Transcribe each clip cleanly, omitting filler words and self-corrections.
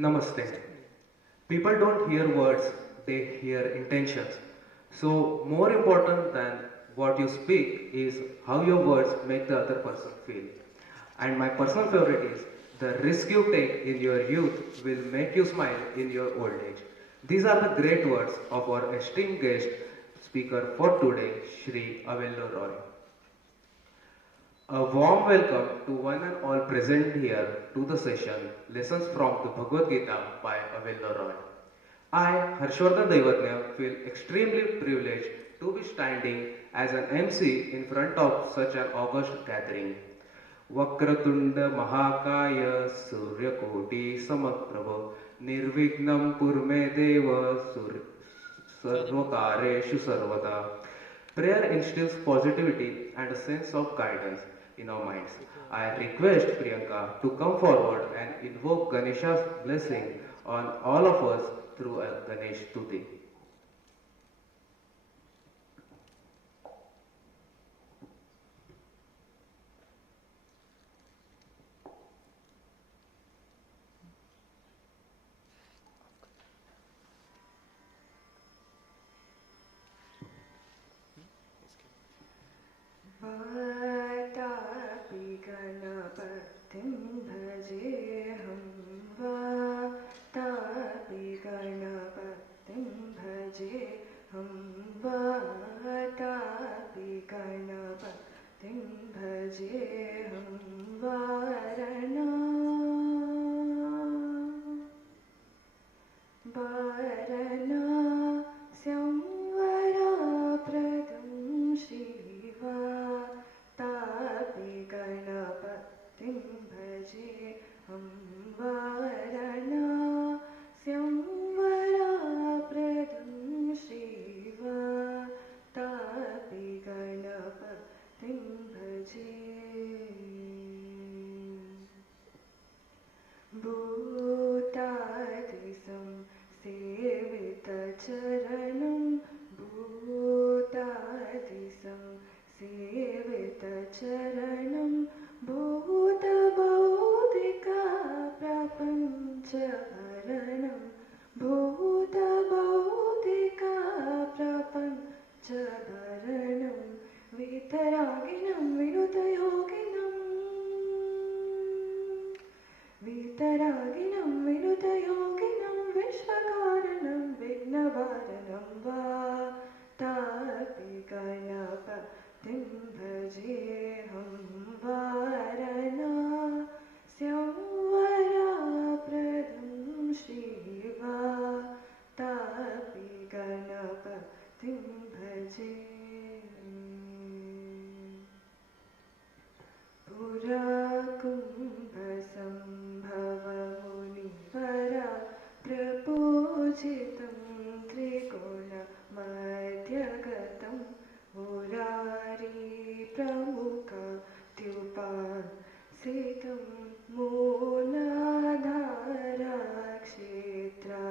Namaste. People don't hear words, they hear intentions. So, more important than what you speak is how your words make the other person feel. And my personal favorite is the risk you take in your youth will make you smile in your old age. These are the great words of our esteemed guest speaker for today, Shri Avelo Roy. A warm welcome to one and all present here to the session Lessons from the Bhagavad Gita by Avelo Roy. I, 𝗗𝗏𝗄𝗲, feel extremely privileged to be standing as an MC in front of such an august gathering. Vakratunda Mahakaya Suryakoti Samaprabha Nirvignam Purme Deva Sarvakareshu Sarvada. Prayer instills positivity and a sense of guidance in our minds. I request Priyanka to come forward and invoke Ganesha's blessing on all of us through a Ganesh Stuti. Vatapi गणपतिं भजेऽहं Vatapi गणपतिं भजेऽहं Vatapi गणपतिं भजेऽहं वारणास्यं वरप्रदं शिवातापि गणपतिं भजेऽहं वारणास्यं वरप्रदं शिवातापि गणपतिं भजे भूतादिसं सेवितचरणं भूतादिसं सेवितचरणं भूतभौतिका प्रपञ्चभरणं भूतभौतिका प्रपञ्चभरणं वितरागिनं विनुतयोगिनं वितरागिनं विनुतयोगिनं विश्वकारणं विघ्नवारणं वातापि गणपतिं भजेऽहं वारणास्यं वरप्रदं शिवातापि गणपतिं भजे पुरा कुम्भसम्भवमुनिवरा प्रपूजितं त्रिगुणमध्यगतं मुरारिप्रमुखत्युपासितं मूलाधाराक्षेत्रा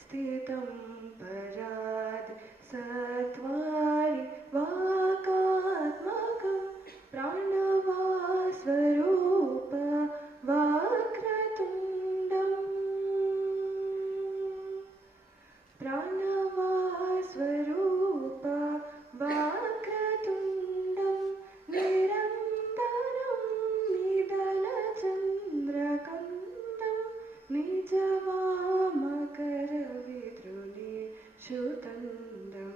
स्थितं पराद् सत्वारि वाकात्मकं प्राणवास्वरूप वाक्रतुण्डम् प्राणवास्वरूप वाक्रतुण्डं निरन्तरं निदलचन्द्रकन्दं निजवामकरविद्रुलीषुतन्दं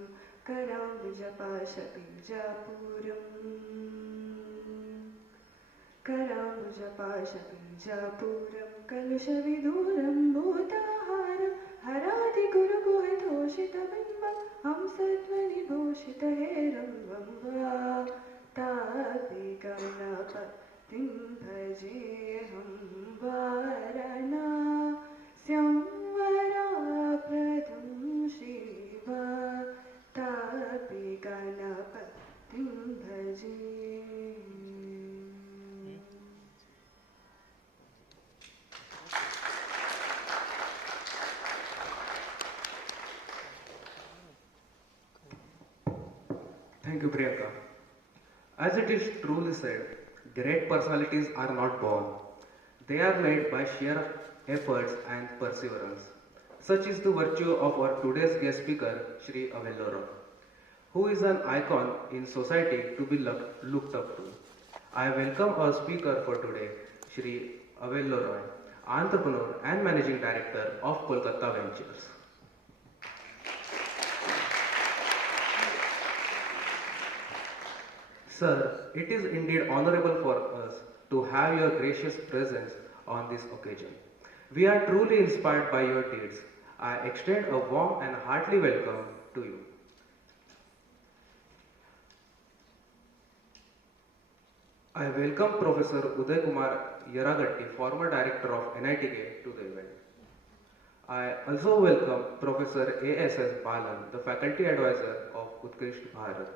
कराम्बुजपाशबीजापूरं कलुषविदूरं भूताहारं हरादिगुरुगुहतोषितबिम्बं हंसध्वनिभूषितहेरम्बं वातापि गणपतिं भजेऽहं वारणास्यं वरप्रदं शिवातापि गणपतिं भजे Thank you, Priyanka. As it is truly said, great personalities are not born. They are made by sheer efforts, and perseverance. Such is the virtue of our today's guest speaker, Shri Avelo Roy, who is an icon in society to be looked up to. I welcome our speaker for today, Shri Avelo Roy, entrepreneur and managing director of KolkataVentures. Sir, it is indeed honorable for us to have your gracious presence on this occasion. We are truly inspired by your deeds. I extend a warm and heartily welcome to you. I welcome Professor 𝗗𝗗𝗃𝗗𝗃, former director of NITK, to the event. I also welcome Professor 𝗂𝗗𝘂𝗲𝗃, the faculty advisor of 𝗗𝗗𝘃𝗲.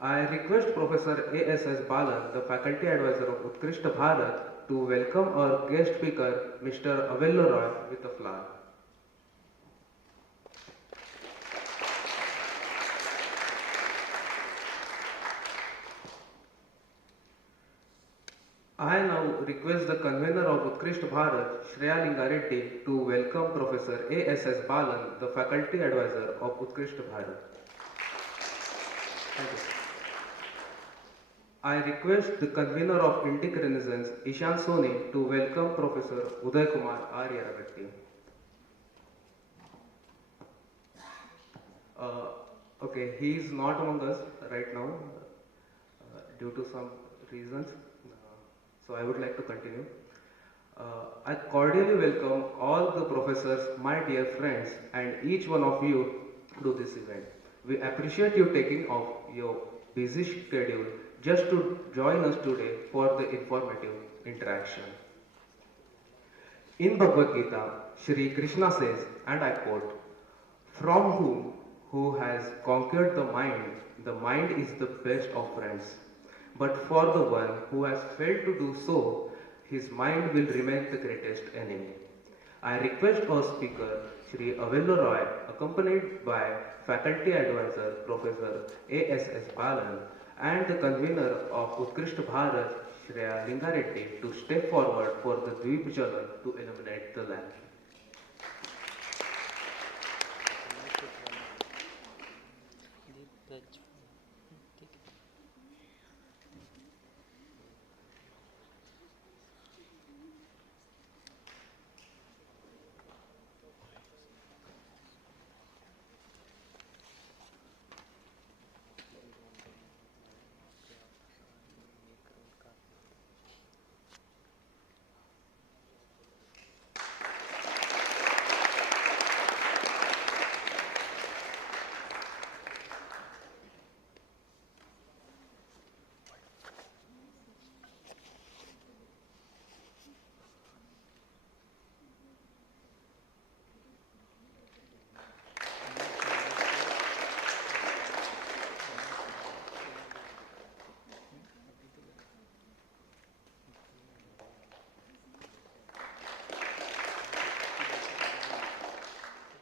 I request Professor 𝗂𝗗𝗃𝗃𝗃, the faculty advisor of 𝗗𝗗𝘃𝗃, to welcome our guest speaker, Mr. Avelo Roy, with a flower. I now request the convener of 𝗗𝗗𝘃𝗃𝗃, 𝗩𝗲𝗃𝗃, to welcome Professor 𝗂𝗂𝗃𝗃𝗃, the faculty advisor of 𝗗𝗗𝘃𝗃. Thank you. I request the convener of Indic Renaissance Lecture Series to welcome Professor 𝗗𝗗𝘃𝗃𝗃. Okay, he is not among us right now due to some reasons. So I would like to continue. I cordially welcome all the professors, my dear friends, and each one of you to this event. We appreciate you taking off your busy schedule just to join us today for the informative interaction. In Bhagavad Gita, Shri Krishna says, and I quote, "From who has conquered the mind is the best of friends. But for the one who has failed to do so, his mind will remain the greatest enemy." I request our speaker, Shri Avelo Roy, accompanied by faculty advisor Professor 𝗂𝗃𝗃𝗃𝗃 and the convener of 𝗗𝗗𝘃𝗃𝗃, 𝗩𝗲𝗃𝗃𝗃, to step forward for the 𝗩𝗲𝗃𝗃 to illuminate the lamp.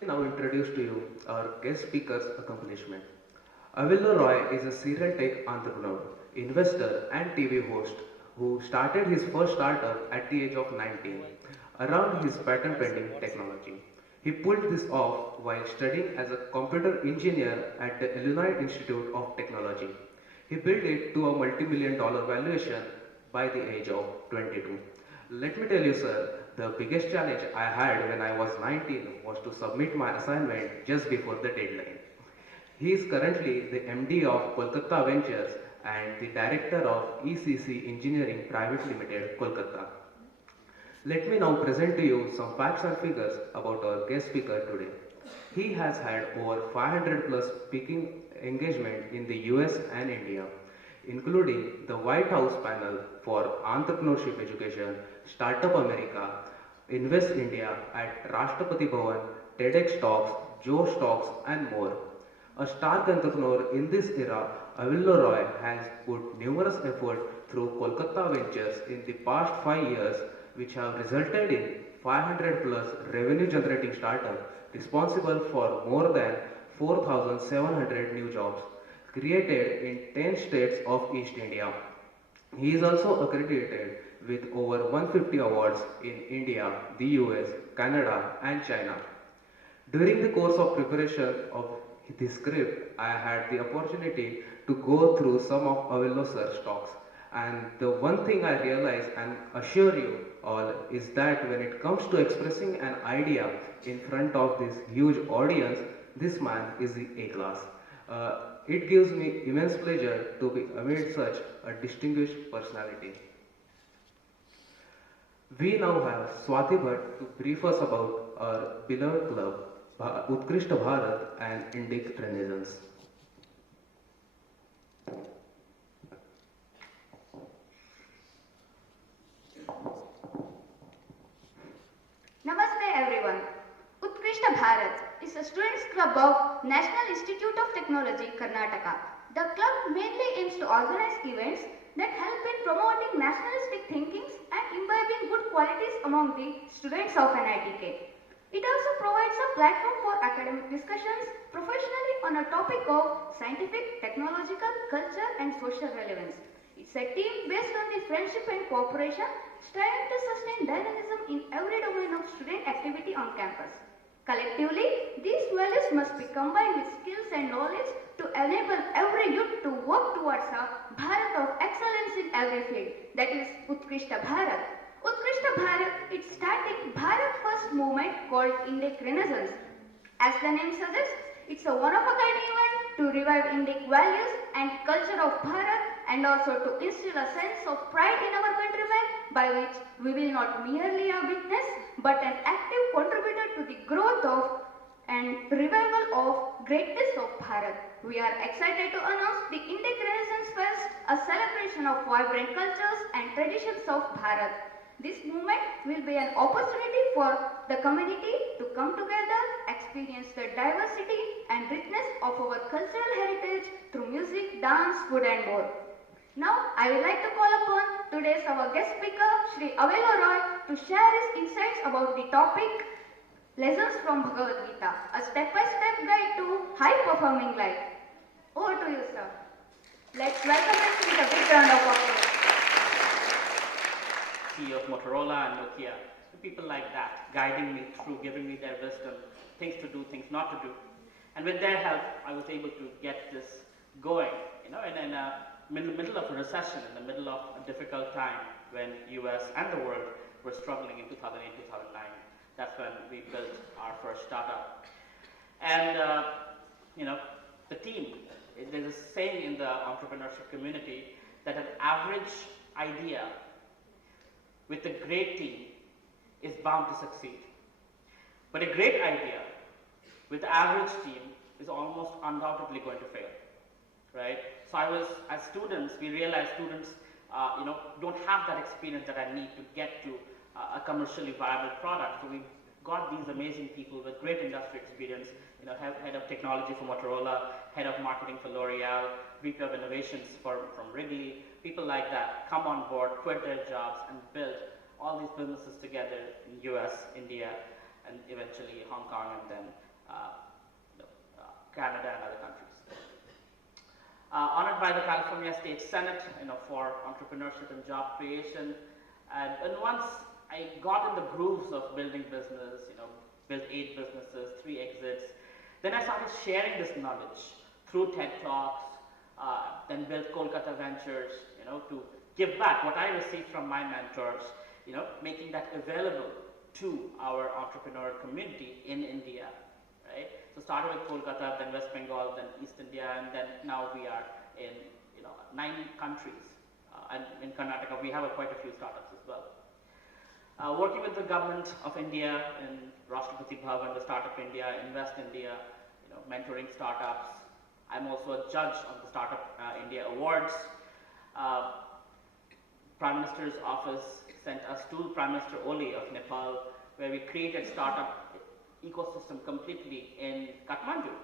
Now introduce to you our guest speaker's accomplishment. Avelo Roy is a serial tech entrepreneur, investor and TV host who started his first startup at the age of 19 around his patent pending technology. He pulled this off while studying as a computer engineer at the Illinois Institute of Technology. He built it to a multi-million-dollar valuation by the age of 22. Let me tell you, sir, the biggest challenge I had when I was 19 was to submit my assignment just before the deadline. He is currently the MD of KolkataVentures and the director of ECC Engineering Private Limited, Kolkata. Let me now present to you some facts and figures about our guest speaker today. He has had over 500 plus speaking engagement in the US and India, including the White House panel for entrepreneurship education, Startup America, Invest India at Rashtrapati Bhavan, TEDx Talks, Josh Talks, and more. A stark entrepreneur in this era, Avelo Roy has put numerous efforts through KolkataVentures in the past 5 years, which have resulted in 500 plus revenue generating startups responsible for more than 4,700 new jobs created in 10 states of East India. He is also accredited with over 150 awards in India, the US, Canada, and China. During the course of preparation of this script, I had the opportunity to go through some of Avelo sir's talks. And the one thing I realize and assure you all is that when it comes to expressing an idea in front of this huge audience, this man is the A class. It gives me immense pleasure to be amid such a distinguished personality. We now have 𝗧𝗶𝗺𝗲 to brief us about our beloved club, 𝗗𝗗𝘁𝗲 and Indic Renaissance. Namaste everyone. 𝗗𝗗𝘁𝗲 is a students club of National Institute of Technology, Karnataka. The club mainly aims to organize events that help in promoting nationalistic thinkings and imbibing good qualities among the students of NITK. It also provides a platform for academic discussions professionally on a topic of scientific, technological, culture and social relevance. It's a team based on the friendship and cooperation, striving to sustain dynamism in every domain of student activity on campus. Collectively, these values must be combined with skills and knowledge to enable every youth to work towards a Bharat of excellence in every field, that is 𝗗𝗗𝘁𝗲. 𝗗𝗗𝘁𝗲, it's starting Bharat first movement called Indic Renaissance. As the name suggests, it's a one-of-a-kind event to revive Indic values and culture of Bharat and also to instill a sense of pride in our countrymen by which we will not merely a witness but an active contributor to the growth of and revival of greatness of Bharat. We are excited to announce the Indic Renaissance Fest, a celebration of vibrant cultures and traditions of Bharat. This movement will be an opportunity for the community to come together, experience the diversity and richness of our cultural heritage through music, dance, food and more. Now, I would like to call upon today's our guest speaker, Shri Avelo Roy, to share his insights about the topic Lessons from Bhagavad Gita, a step-by-step guide to high-performing life. Over to you, sir. Let's welcome him with a big round of applause. CEO of Motorola and Nokia, people like that, guiding me through, giving me their wisdom, things to do, things not to do. And with their help, I was able to get this going, in a middle of a recession, in the middle of a difficult time when US and the world were struggling in 2008, 2009. That's when we built our first startup. And, the team, there's a saying in the entrepreneurship community that an average idea with a great team is bound to succeed. But a great idea with the average team is almost undoubtedly going to fail, right? So as students, we realized students, don't have that experience that I need to get to a commercially viable product. So we got these amazing people with great industry experience, head of technology for Motorola, head of marketing for L'Oreal, VP of innovations from Wrigley, people like that come on board, quit their jobs and build all these businesses together in US, India, and eventually Hong Kong and then Canada and other countries. Honored by the California State Senate, for entrepreneurship and job creation. And once I got in the grooves of building business, built 8 businesses, 3 exits, then I started sharing this knowledge through TED Talks, then built KolkataVentures, to give back what I received from my mentors, making that available to our entrepreneur community in India, right? So started with Kolkata, then West Bengal, then East India, and then now we are in 9 countries. And in Karnataka, we have quite a few startups as well. Working with the government of India in 𝗗𝗏𝗃 Bhavan, the Startup India, Invest India, mentoring startups. I'm also a judge of the Startup India Awards. Prime Minister's office sent us to Prime Minister Oli of Nepal, where we created startup ecosystem completely in Kathmandu,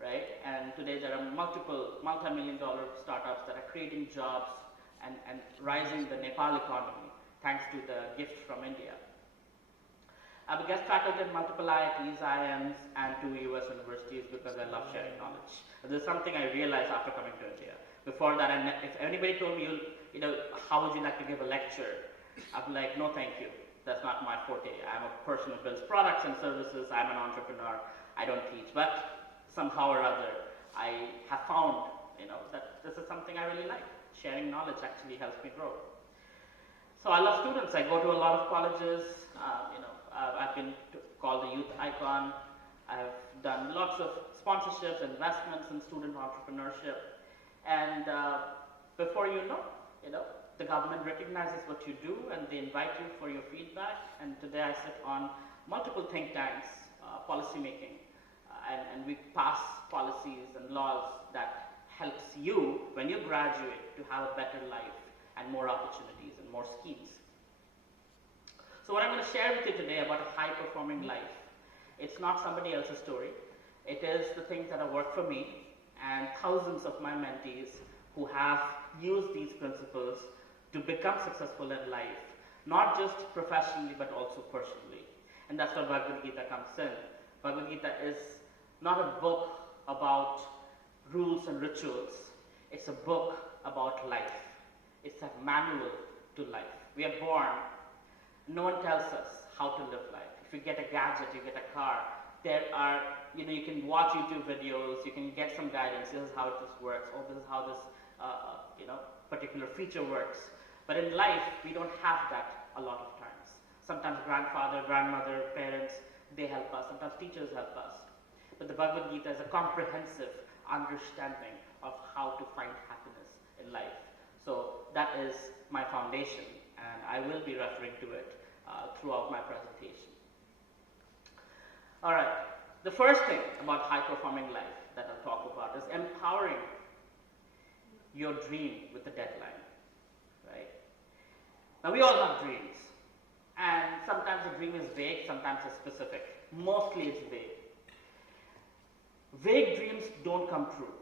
right? And today there are multiple multi-million-dollar startups that are creating jobs and rising the Nepal economy, thanks to the gift from India. I'm a guest faculty at multiple IITs, IIMs, and 2 US universities because I love sharing knowledge. This is something I realized after coming to India. Before that, if anybody told me, how would you like to give a lecture? I'm like, no thank you. That's not my forte. I'm a person who builds products and services. I'm an entrepreneur. I don't teach. But somehow or other, I have found, that this is something I really like. Sharing knowledge actually helps me grow. So I love students. I go to a lot of colleges. I've been called the youth icon. I've done lots of sponsorships, investments in student entrepreneurship. And before you know, the government recognizes what you do and they invite you for your feedback. And today I sit on multiple think tanks, policy making, and we pass policies and laws that helps you, when you graduate, to have a better life and more opportunities and more schemes. So what I'm going to share with you today about a high-performing life, it's not somebody else's story. It is the things that have worked for me and thousands of my mentees who have used these principles to become successful in life, not just professionally but also personally. And that's where Bhagavad Gita comes in. Bhagavad Gita is not a book about rules and rituals. It's a book about life. It's a manual to life. We are born, no one tells us how to live life. If you get a gadget, you get a car, there are, you can watch YouTube videos, you can get some guidance, this is how this works, or this is how this, particular feature works. But in life, we don't have that a lot of times. Sometimes grandfather, grandmother, parents, they help us. Sometimes teachers help us. But the Bhagavad Gita is a comprehensive understanding of how to find happiness in life. So that is my foundation, and I will be referring to it throughout my presentation. All right, the first thing about high-performing life that I'll talk about is empowering your dream with a deadline, right? Now, we all have dreams, and sometimes the dream is vague, sometimes it's specific. Mostly it's vague. Vague dreams don't come true.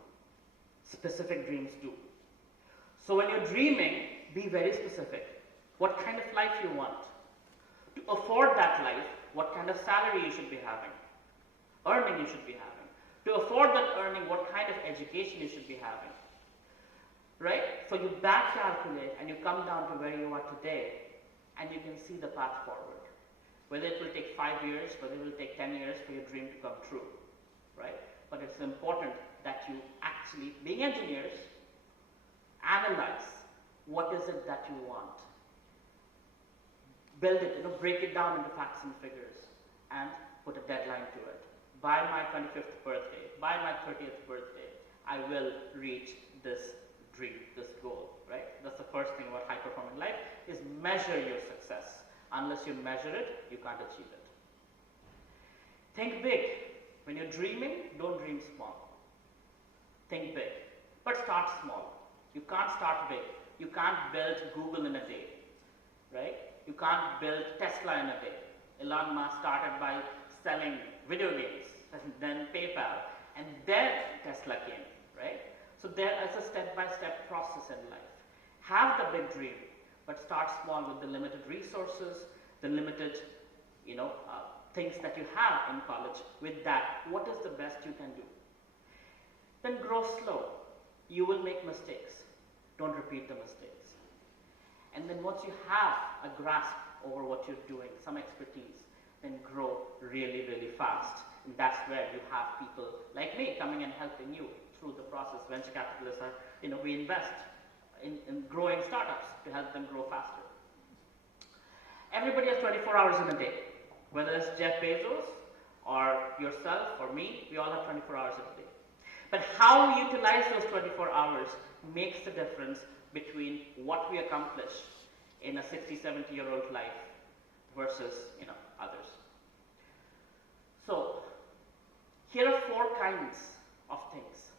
Specific dreams do. So when you're dreaming, be very specific. What kind of life you want? To afford that life, what kind of salary you should be having? Earning you should be having. To afford that earning, what kind of education you should be having? Right? So you back calculate and you come down to where you are today, and you can see the path forward. Whether it will take 5 years, whether it will take 10 years for your dream to come true. Right? But it's important that you actually, being engineers, analyze what is it that you want. Build it, break it down into facts and figures, and put a deadline to it. By my 25th birthday, by my 30th birthday, I will reach this dream, this goal, right? That's the first thing about high-performing life, is measure your success. Unless you measure it, you can't achieve it. Think big. When you're dreaming, don't dream small. Think big, but start small. You can't start big. You can't build Google in a day, right? You can't build Tesla in a day. Elon Musk started by selling video games, and then PayPal, and then Tesla came, right? So there is a step-by-step process in life. Have the big dream, but start small with the limited resources, the limited, things that you have in college. With that, what is the best you can do? Then grow slow. You will make mistakes. Don't repeat the mistakes. And then once you have a grasp over what you're doing, some expertise, then grow really, really fast. And that's where you have people like me coming and helping you through the process. Venture capitalists are, we invest in growing startups to help them grow faster. Everybody has 24 hours in a day. Whether it's Jeff Bezos or yourself or me, we all have 24 hours in a day. But how we utilize those 24 hours makes the difference between what we accomplish in a 60, 70-year-old life versus, others. So, here are 4 kinds of things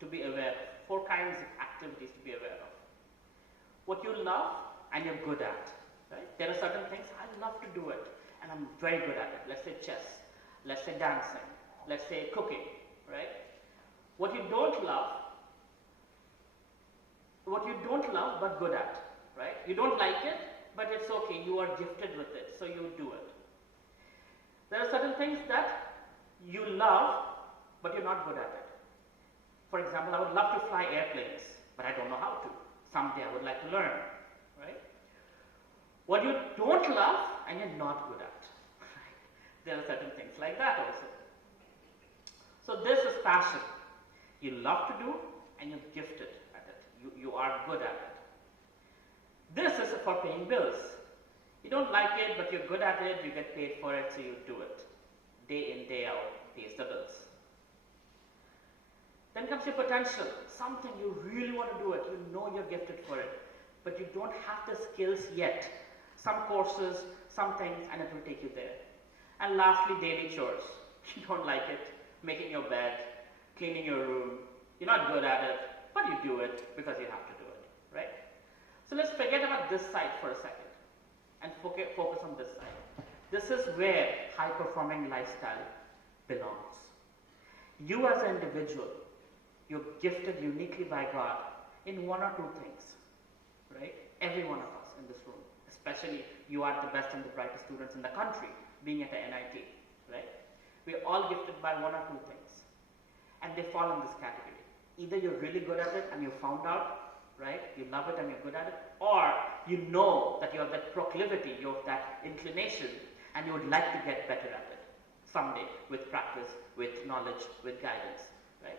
to be aware of, 4 kinds of activities to be aware of. What you love and you're good at, right? There are certain things, I love to do it, and I'm very good at it. Let's say chess, let's say dancing, let's say cooking, right? What you don't love but good at, right? You don't like it, but it's okay, you are gifted with it, so you do it. There are certain things that you love, but you're not good at it. For example, I would love to fly airplanes, but I don't know how to. Someday I would like to learn, right? what you don't love and you're not good at. Right? There are certain things like that also. So this is passion. You love to do and you're gifted at it. You are good at it. This is for paying bills. You don't like it, but you're good at it, you get paid for it, so you do it. Day in, day out, pays the bills. Then comes your potential, something you really want to do it, you know you're gifted for it, but you don't have the skills yet. Some courses, some things, and it will take you there. And lastly, daily chores. You don't like it, making your bed, cleaning your room, you're not good at it, but you do it because you have to do it, right? So let's forget about this side for a second and focus on this side. This is where high-performing lifestyle belongs. You as an individual, you're gifted uniquely by God in one or two things, right? Every one of us in this room, especially you are the best and the brightest students in the country, being at the NIT, right? We're all gifted by one or two things, and they fall in this category. Either you're really good at it and you found out, right? You love it and you're good at it, or you know that you have that proclivity, you have that inclination, and you would like to get better at it someday with practice, with knowledge, with guidance, right?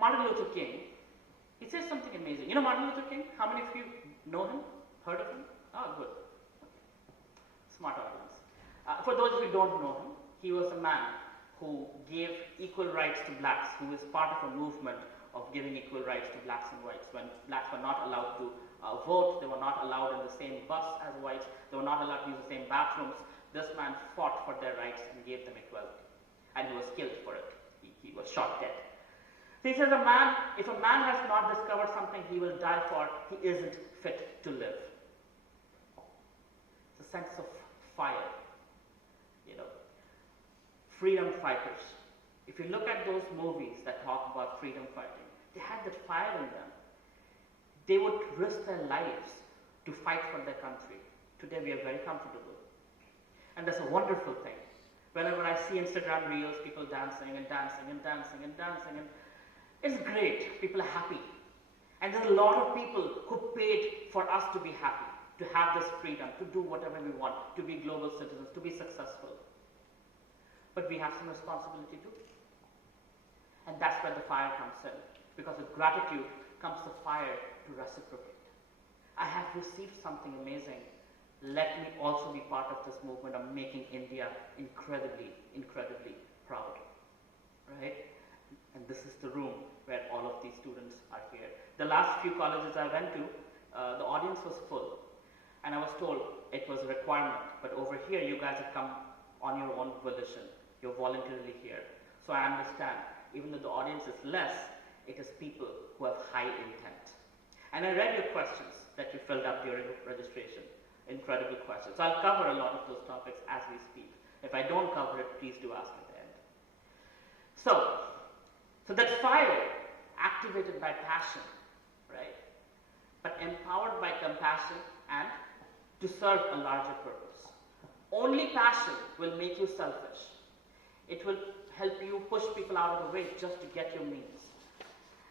Martin Luther King, he says something amazing. You know Martin Luther King? How many of you know him? Heard of him? Oh, good. Okay. Smart audience. For those of you who don't know him, he was a man who gave equal rights to blacks, who was part of a movement of giving equal rights to blacks and whites. When blacks were not allowed to vote, they were not allowed in the same bus as whites, they were not allowed to use the same bathrooms. This man fought for their rights and gave them equality. And he was killed for it. He was shot dead. So he says if a man has not discovered something he will die for, he isn't fit to live. It's a sense of fire, you know. Freedom fighters. If you look at those movies that talk about freedom fighting, they had that fire in them. They would risk their lives to fight for their country. Today we are very comfortable. And that's a wonderful thing. Whenever I see Instagram reels, people dancing and dancing and dancing and dancing, and it's great. People are happy. And there's a lot of people who paid for us to be happy, to have this freedom, to do whatever we want, to be global citizens, to be successful. But we have some responsibility too. And that's where the fire comes in. Because with gratitude comes the fire to reciprocate. I have received something amazing. Let me also be part of this movement of making India incredibly, incredibly proud. Right? And this is the room where all of these students are here. The last few colleges I went to, the audience was full. And I was told it was a requirement. But over here, you guys have come on your own volition. You're voluntarily here. So I understand, even though the audience is less, it is people who have high intent. And I read your questions that you filled up during registration. Incredible questions. So I'll cover a lot of those topics as we speak. If I don't cover it, please do ask at the end. So that fire, activated by passion, right? But empowered by compassion and to serve a larger purpose. Only passion will make you selfish. It will help you push people out of the way just to get your needs.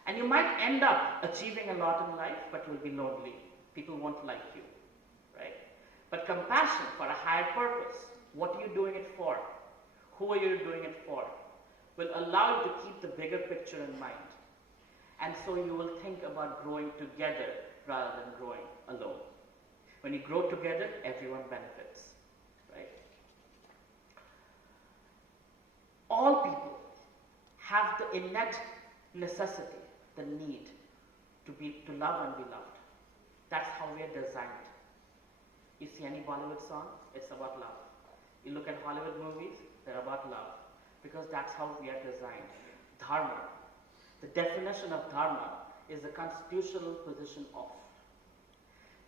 And you might end up achieving a lot in life, but you'll be lonely. People won't like you, right? But compassion for a higher purpose, what are you doing it for? Who are you doing it for? Will allow you to keep the bigger picture in mind. And so you will think about growing together rather than growing alone. When you grow together, everyone benefits, right? All people have the innate necessity, the need to love and be loved. That's how we are designed. You see any Bollywood song, it's about love. You look at Hollywood movies, they're about love. Because that's how we are designed. Dharma. The definition of dharma is the constitutional position of.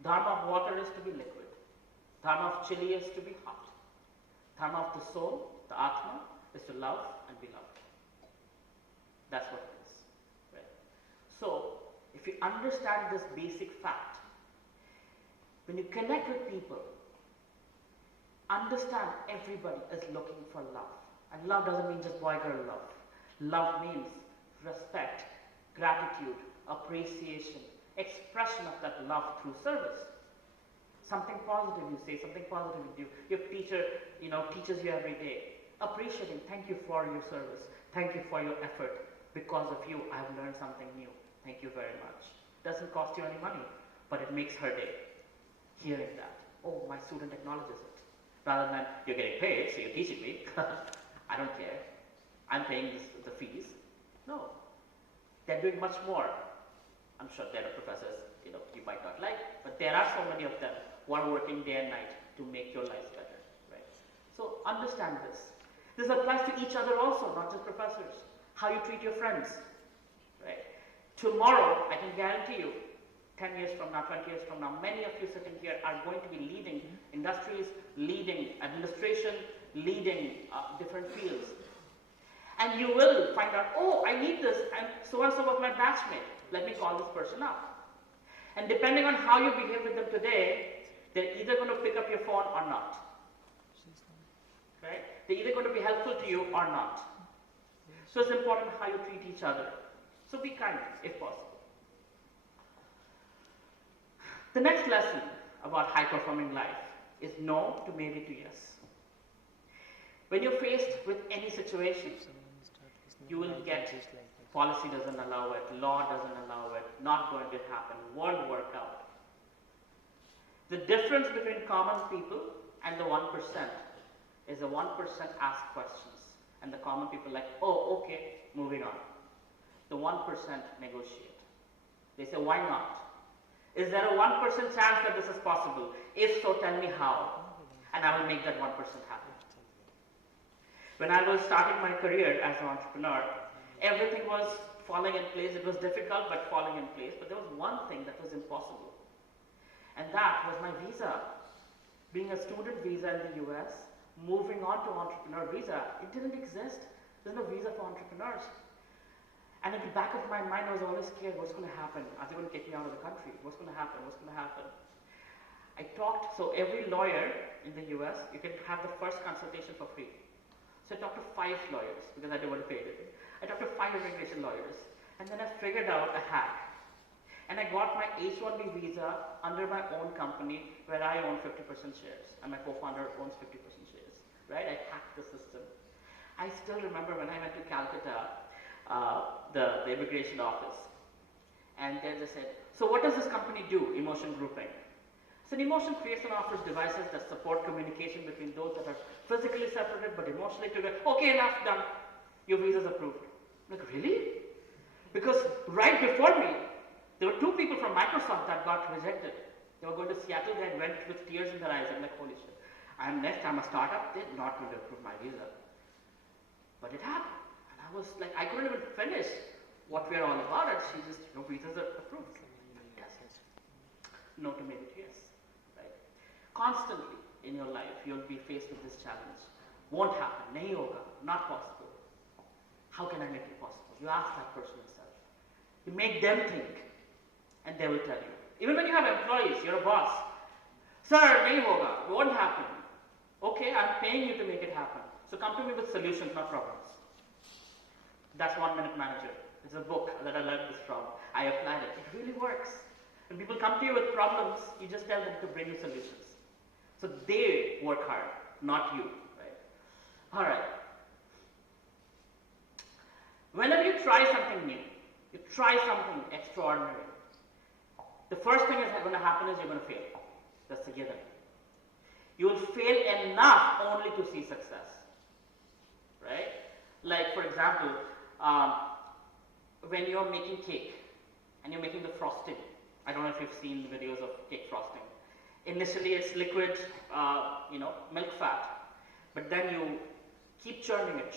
Dharma of water is to be liquid. Dharma of chili is to be hot. Dharma of the soul, the Atma, is to love and be loved. That's what it is. Right? So, if you understand this basic fact, when you connect with people, understand everybody is looking for love. And love doesn't mean just boy-girl love. Love means respect, gratitude, appreciation, expression of that love through service. something positive you say, something positive you do. Your teacher, teaches you every day. Appreciating, thank you for your service. Thank you for your effort. Because of you, I've learned something new. Thank you very much. Doesn't cost you any money, but it makes her day. Hearing that, oh, my student acknowledges it. Rather than, you're getting paid, so you're teaching me. I don't care. I'm paying the fees. No. They're doing much more. I'm sure there are professors, you might not like, but there are so many of them who are working day and night to make your lives better, right? So understand this. This applies to each other also, not just professors. How you treat your friends, right? Tomorrow, I can guarantee you, 10 years from now, 20 years from now, many of you sitting here are going to be leading industries, leading administration, leading different fields. And you will find out, oh, I need this, and so was my batchmate. Let me call this person up. And depending on how you behave with them today, they're either going to pick up your phone or not. Right? They're either going to be helpful to you or not. So it's important how you treat each other. So be kind, if possible. The next lesson about high-performing life is no to maybe to yes. When you're faced with any situation, you will get policy doesn't allow it, law doesn't allow it, not going to happen, won't work out. The difference between common people and the 1% is the 1% ask questions, and the common people like, oh, okay, moving on. The 1% negotiate. They say, why not? Is there a 1% chance that this is possible? If so, tell me how, and I will make that 1% happen. When I was starting my career as an entrepreneur, everything was falling in place. It was difficult, but falling in place. But there was one thing that was impossible, and that was my visa. Being a student visa in the US, moving on to entrepreneur visa, it didn't exist. There's no visa for entrepreneurs. And in the back of my mind, I was always scared, what's going to happen? Are they going to kick me out of the country? What's going to happen? What's going to happen? I talked, so every lawyer in the US, you can have the first consultation for free. So I talked to 5 lawyers, because I didn't want to pay it. I talked to 5 immigration lawyers, and then I figured out a hack. And I got my H-1B visa under my own company, where I own 50% shares, and my co-founder owns 50% shares, right? I hacked the system. I still remember when I went to Calcutta, the immigration office, and they just said, so what does this company do, emotion grouping? So emotion creates and offers devices that support communication between those that are physically separated but emotionally together. Okay, enough, done. Your visa's approved. I'm like, really? Because right before me, there were 2 people from Microsoft that got rejected. They were going to Seattle, they went with tears in their eyes. I'm like, holy shit. I'm a startup, they're not going to approve my visa. But it happened. And I was like, I couldn't even finish what we're all about. And she just, your visa's are approved. Yes. No to maybe to yes. Constantly in your life, you'll be faced with this challenge. Won't happen, nahi hoga, not possible. How can I make it possible? You ask that person yourself. You make them think, and they will tell you. Even when you have employees, you're a boss. Sir, nahi hoga, won't happen. Okay, I'm paying you to make it happen. So come to me with solutions, not problems. That's 1 Minute Manager. It's a book that I learned this from. I applied it. It really works. When people come to you with problems, you just tell them to bring you solutions. So they work hard, not you, right? All right. Whenever you try something new, you try something extraordinary, the first thing that's going to happen is you're going to fail. That's a given. You will fail enough only to see success, right? Like, for example, when you're making cake and you're making the frosting, I don't know if you've seen videos of cake frosting. Initially, it's liquid, milk fat, but then you keep churning it,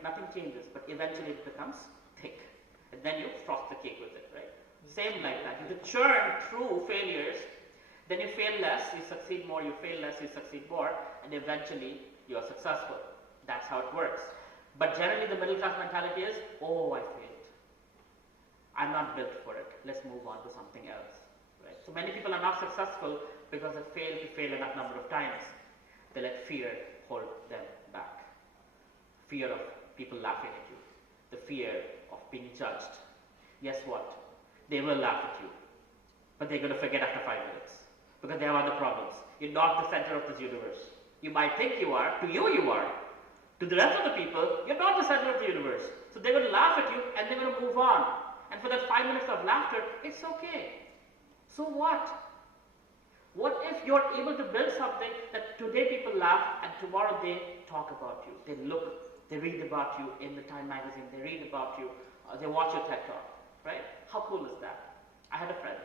nothing changes, but eventually it becomes thick, and then you frost the cake with it, right? Same like that. You churn through failures, then you fail less, you succeed more, you fail less, you succeed more, and eventually you are successful. That's how it works. But generally the middle class mentality is, oh, I failed. I'm not built for it. Let's move on to something else. Right? So many people are not successful because they fail enough number of times. They let fear hold them back. Fear of people laughing at you. The fear of being judged. Guess what? They will laugh at you. But they're going to forget after 5 minutes. because they have other problems. You're not the center of this universe. You might think you are. To you, you are. To the rest of the people, you're not the center of the universe. So they're going to laugh at you and they're going to move on. And for that 5 minutes of laughter, it's okay. So what? What if you're able to build something that today people laugh and tomorrow they talk about you? They look, they read about you in the Time magazine, they read about you, they watch your TED Talk, right? How cool is that? I had a friend.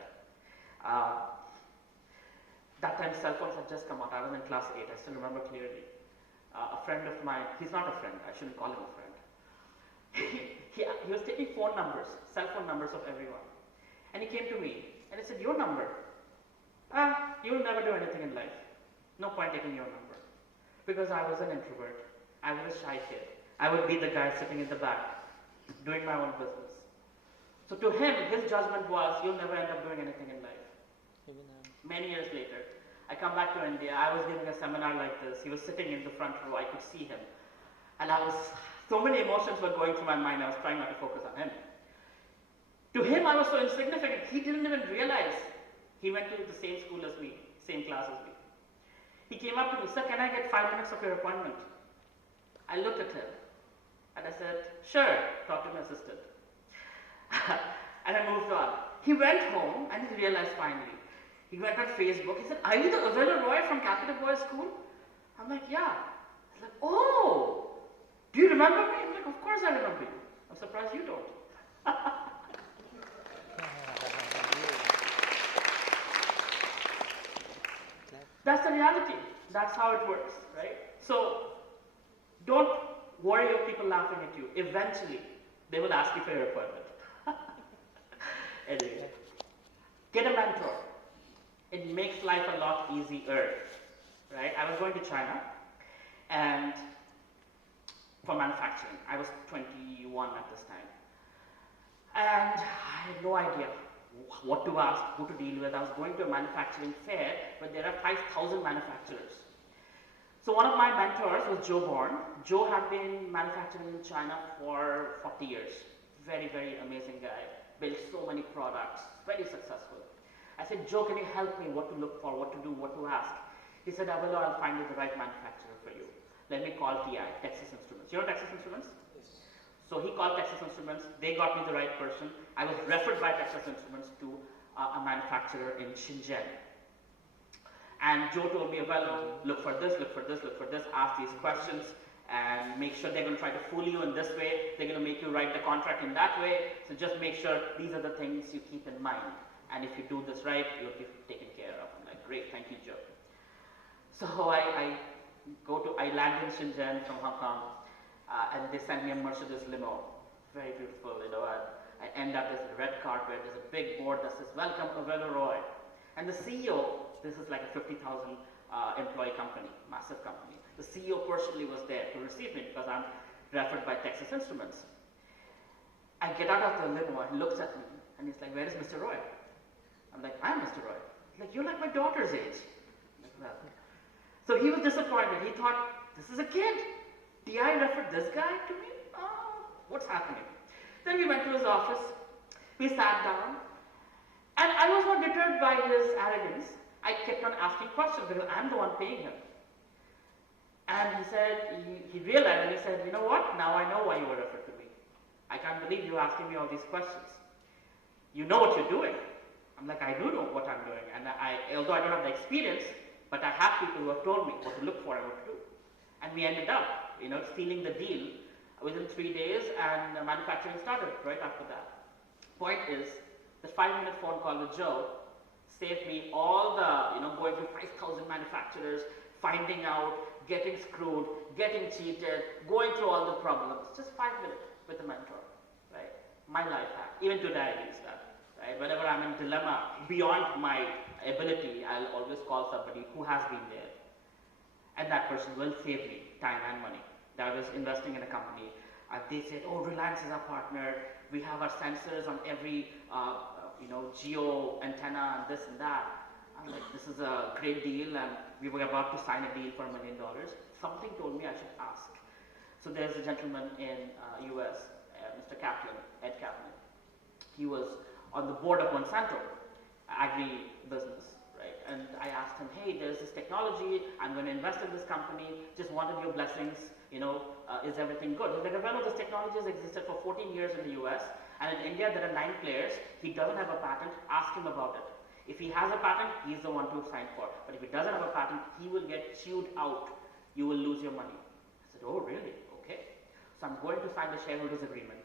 That time cell phones had just come out. I was in class 8, I still remember clearly. A friend of mine, he's not a friend, I shouldn't call him a friend. he was taking phone numbers, cell phone numbers of everyone. And he came to me and he said, your number? You'll never do anything in life. No point taking your number. Because I was an introvert. I was a shy kid. I would be the guy sitting in the back, doing my own business. So to him, his judgment was, you'll never end up doing anything in life. Many years later, I come back to India. I was giving a seminar like this. He was sitting in the front row. I could see him. And so many emotions were going through my mind. I was trying not to focus on him. To him, I was so insignificant. He didn't even realize. He went to the same school as me, same class as me. He came up to me, sir, can I get 5 minutes of your appointment? I looked at him and I said, sure, talk to my assistant. And I moved on. He went home and he realized finally. He went on Facebook. He said, are you the Avelo Roy from Calcutta Boys School? I'm like, yeah. He's like, oh, do you remember me? I'm like, of course I remember you. I'm surprised you don't. That's the reality. That's how it works, right? So don't worry of people laughing at you. Eventually, they will ask you for your appointment. Anyway, get a mentor. It makes life a lot easier, right? I was going to China and for manufacturing. I was 21 at this time. And I had no idea what to ask, who to deal with. I was going to a manufacturing fair where there are 5,000 manufacturers. So one of my mentors was 𝗂𝗶𝗺𝗲. Joe had been manufacturing in China for 40 years. Very, very amazing guy. Built so many products, very successful. I said, Joe, can you help me what to look for, what to do, what to ask? He said, Avelo, I'll find you the right manufacturer for you. Let me call TI, Texas Instruments. You know Texas Instruments? Yes. So he called Texas Instruments. They got me the right person. I was referred by Texas Instruments to a manufacturer in Shenzhen. And Joe told me, Avelo, look for this, look for this, look for this, ask these questions, and make sure they're going to try to fool you in this way. They're going to make you write the contract in that way. So just make sure these are the things you keep in mind. And if you do this right, you'll be taken care of. I'm like, great, thank you, Joe. So I land in Shenzhen from Hong Kong, and they send me a Mercedes limo. Very beautiful, you know, and I end up, there's a red carpet, there's a big board that says, welcome to Avelo Roy. And the CEO, this is like a 50,000 employee company, massive company. The CEO personally was there to receive me because I'm referred by Texas Instruments. I get out of the limo and he looks at me and he's like, where is Mr. Roy? I'm like, I'm Mr. Roy. He's like, you're like my daughter's age. I'm like, well. So he was disappointed. He thought, this is a kid. TI referred this guy to me? Oh, what's happening? Then we went to his office. We sat down. And I was not deterred by his arrogance. I kept on asking questions because I'm the one paying him. And he said, he realized and he said, you know what? Now I know why you were referred to me. I can't believe you're asking me all these questions. You know what you're doing. I'm like, I do know what I'm doing. And although I don't have the experience, but I have people who have told me what to look for and what to do. And we ended up, you know, sealing the deal within 3 days, and manufacturing started right after that. Point is, the 5-minute phone call with Joe saved me all the, you know, going to 5,000 manufacturers, finding out, getting screwed, getting cheated, going through all the problems. Just 5 minutes with a mentor, right? My life hack. Even today I use that, right? Whenever I'm in dilemma beyond my ability, I'll always call somebody who has been there. And that person will save me time and money. I was investing in a company, and they said, oh, Reliance is our partner. We have our sensors on every, you know, geo antenna and this and that. I'm like, this is a great deal, and we were about to sign a deal for $1 million. Something told me I should ask. So there's a gentleman in US, Mr. Kaplan, Ed Kaplan. He was on the board of Monsanto, agri business, right? right? And I asked him, hey, there's this technology, I'm going to invest in this company, just wanted your blessings, is everything good? He's like, well, this technology has existed for 14 years in the US, and in India there are 9 players, he doesn't have a patent, ask him about it. If he has a patent, he's the one to sign for. But if he doesn't have a patent, he will get chewed out. You will lose your money. I said, oh, really? Okay. So I'm going to sign the shareholders agreement.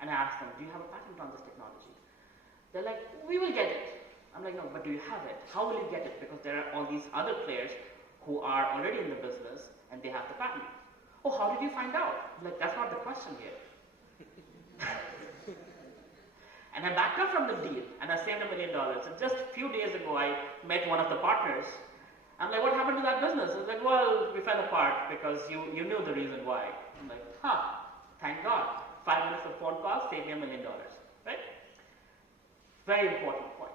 And I asked them, do you have a patent on this technology? They're like, we will get it. I'm like, no, but do you have it? How will you get it? Because there are all these other players who are already in the business and they have the patent. Oh, how did you find out? I'm like, that's not the question here. And I backed up from the deal and I saved $1 million. And just a few days ago, I met one of the partners. I'm like, what happened to that business? He's like, well, we fell apart because you knew the reason why. I'm like, thank God. 5 minutes of phone call saved me $1 million, right? Very important point.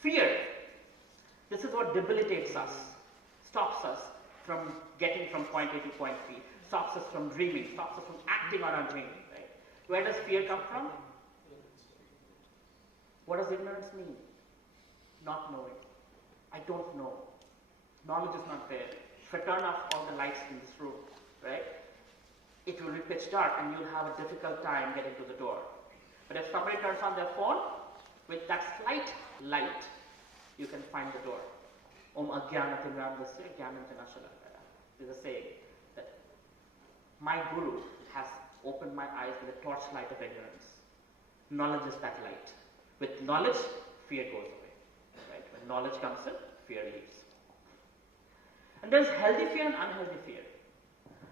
Fear. This is what debilitates us, stops us from getting from point A to point B, stops us from dreaming, stops us from acting on our dream, right? Where does fear come from? What does ignorance mean? Not knowing. I don't know. Knowledge is not there. If I turn off all the lights in this room, right, it will be pitch dark and you'll have a difficult time getting to the door. But if somebody turns on their phone, with that slight light, you can find the door. Om ajnanatirandasya jnananjanashalakaya. There's a saying that my guru has opened my eyes with a torchlight of ignorance. Knowledge is that light. With knowledge, fear goes away. Right? When knowledge comes in, fear leaves. And there's healthy fear and unhealthy fear.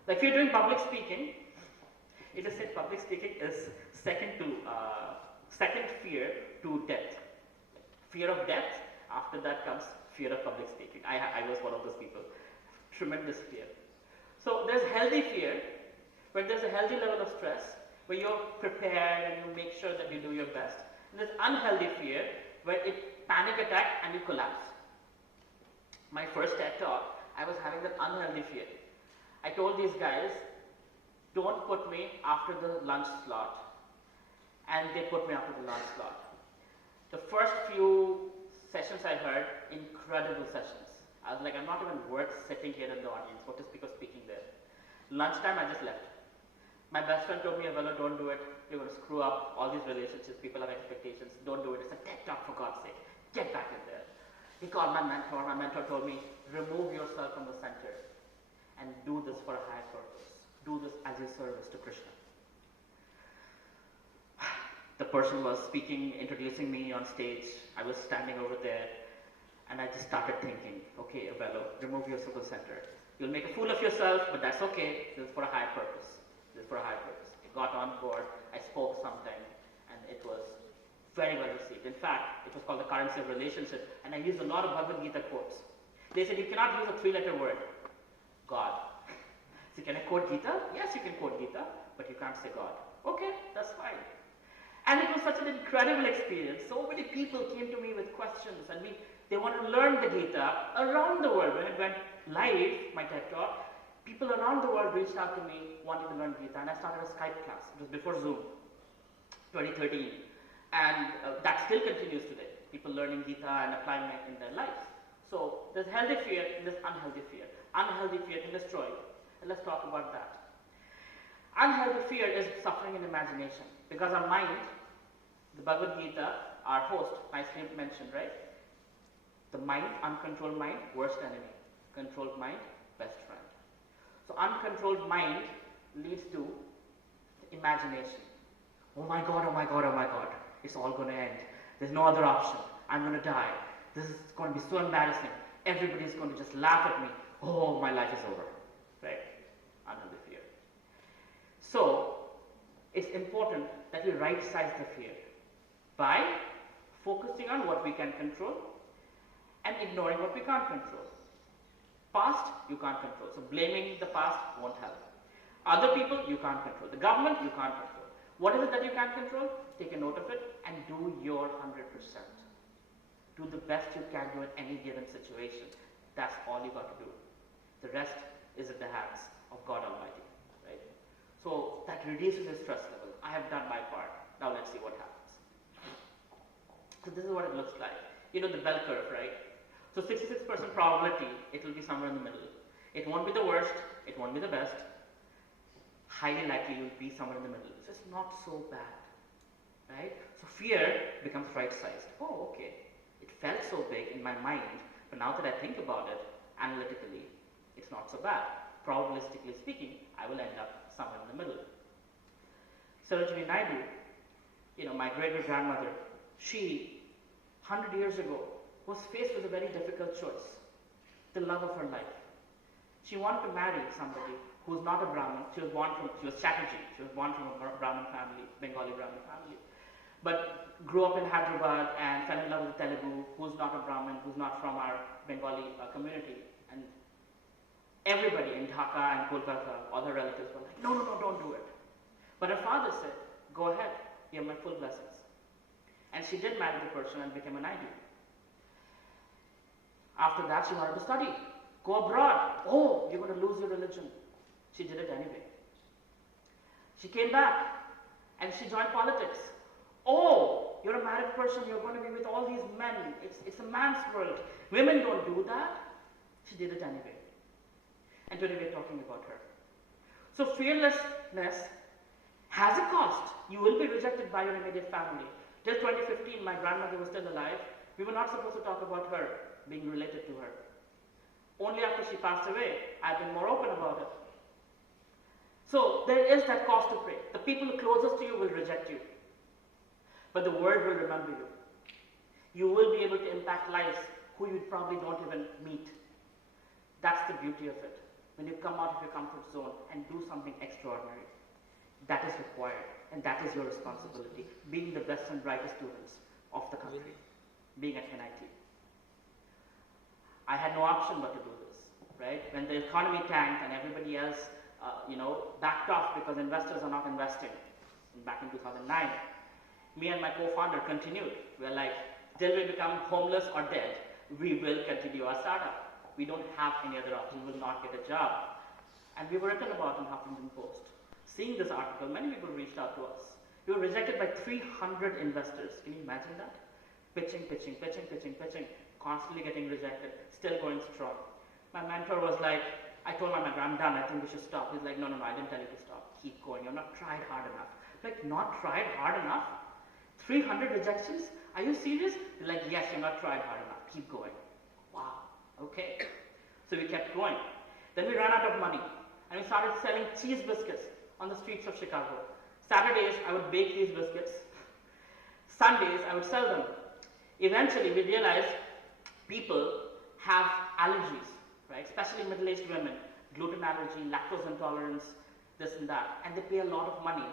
Like if you're doing public speaking, it is said public speaking is second fear to death. Fear of death, after that comes fear of public speaking. I was one of those people. Tremendous fear. So there's healthy fear, where there's a healthy level of stress, where you're prepared and you make sure that you do your best. And there's unhealthy fear, where it panic attack and you collapse. My first TED talk, I was having that unhealthy fear. I told these guys, don't put me after the lunch slot. And they put me after the lunch slot. The first few sessions I heard, incredible sessions. I was like, I'm not even worth sitting here in the audience. What is because speaking there? Lunchtime, I just left. My best friend told me, Avelo, don't do it. You're going to screw up all these relationships. People have expectations. Don't do it. It's a TED talk, for God's sake. Get back in there. He called my mentor. My mentor told me, remove yourself from the center and do this for a higher purpose. Do this as a service to Krishna. The person was speaking, introducing me on stage. I was standing over there, and I just started thinking, okay, Avelo, remove yourself from the center. You'll make a fool of yourself, but that's okay. This is for a higher purpose. This is for a higher purpose. I got on board, I spoke something, and it was very well received. In fact, it was called the currency of relationship, and I used a lot of Bhagavad Gita quotes. They said, you cannot use a 3-letter word, God. So can I quote Gita? Yes, you can quote Gita, but you can't say God. Okay, that's fine. And it was such an incredible experience. So many people came to me with questions, and they wanted to learn the Gita around the world. When it went live, my TED talk, people around the world reached out to me wanting to learn Gita, and I started a Skype class. It was before Zoom, 2013. And that still continues today. People learning Gita and applying it in their lives. So there's healthy fear and there's unhealthy fear. Unhealthy fear can destroy you. And let's talk about that. Unhealthy fear is suffering in imagination. Because our mind, the Bhagavad Gita, our host nicely mentioned, right? The mind, uncontrolled mind, worst enemy. Controlled mind, best friend. So uncontrolled mind leads to imagination. Oh my God, oh my God, oh my God. It's all going to end. There's no other option. I'm going to die. This is going to be so embarrassing. Everybody's going to just laugh at me. Oh, my life is over. Right? Unhealthy fear. So, it's important that we right-size the fear by focusing on what we can control and ignoring what we can't control. Past, you can't control. So blaming the past won't help. Other people, you can't control. The government, you can't control. What is it that you can't control? Take a note of it and do your 100%. Do the best you can do in any given situation. That's all you got to do. The rest is in the hands of God Almighty. Right? So that reduces your stress level. I have done my part. Now let's see what happens. So this is what it looks like. You know the bell curve, right? So 66% probability, it will be somewhere in the middle. It won't be the worst, it won't be the best. Highly likely you will be somewhere in the middle. So it's not so bad, right? So fear becomes right-sized. Oh, okay. It felt so big in my mind, but now that I think about it analytically, it's not so bad. Probabilistically speaking, I will end up somewhere in the middle. Sarojini Naidu, my great-grandmother, she, 100 years ago, was faced with a very difficult choice, the love of her life. She wanted to marry somebody who was not a Brahmin. She was Chatterjee. She was born from a Brahmin family, Bengali Brahmin family. But grew up in Hyderabad and fell in love with Telugu, who's not a Brahmin, who's not from our Bengali community. And everybody in Dhaka and Kolkata, all her relatives were like, no, don't do it. But her father said, go ahead, you have my full blessings. And she did marry the person and became an ideal. After that, she wanted to study. Go abroad. Oh, you're going to lose your religion. She did it anyway. She came back and she joined politics. Oh, you're a married person. You're going to be with all these men. It's a man's world. Women don't do that. She did it anyway. And today we're talking about her. So fearlessness has a cost. You will be rejected by your immediate family. Till 2015, my grandmother was still alive. We were not supposed to talk about her, being related to her. Only after she passed away, I've been more open about it. So there is that cost to pay. The people closest to you will reject you. But the world will remember you. You will be able to impact lives who you probably don't even meet. That's the beauty of it. When you come out of your comfort zone and do something extraordinary, that is required. And that is your responsibility. Being the best and brightest students of the country. Being at NIT. I had no option but to do this, right? When the economy tanked and everybody else, backed off because investors are not investing, back in 2009, me and my co-founder continued. We're like, till we become homeless or dead, we will continue our startup. We don't have any other option. We will not get a job. And we were written about in Huffington Post. Seeing this article, many people reached out to us. We were rejected by 300 investors. Can you imagine that? Pitching, constantly getting rejected, still going strong. My mentor was like, I told my mentor, I'm done, I think we should stop. He's like, no, I didn't tell you to stop. Keep going, you've not tried hard enough. Like, not tried hard enough? 300 rejections? Are you serious? He's like, yes, you've not tried hard enough. Keep going. Wow, okay. So we kept going. Then we ran out of money, and we started selling cheese biscuits on the streets of Chicago. Saturdays, I would bake these biscuits. Sundays, I would sell them. Eventually, we realized people have allergies, right? Especially middle-aged women, gluten allergy, lactose intolerance, this and that. And they pay a lot of money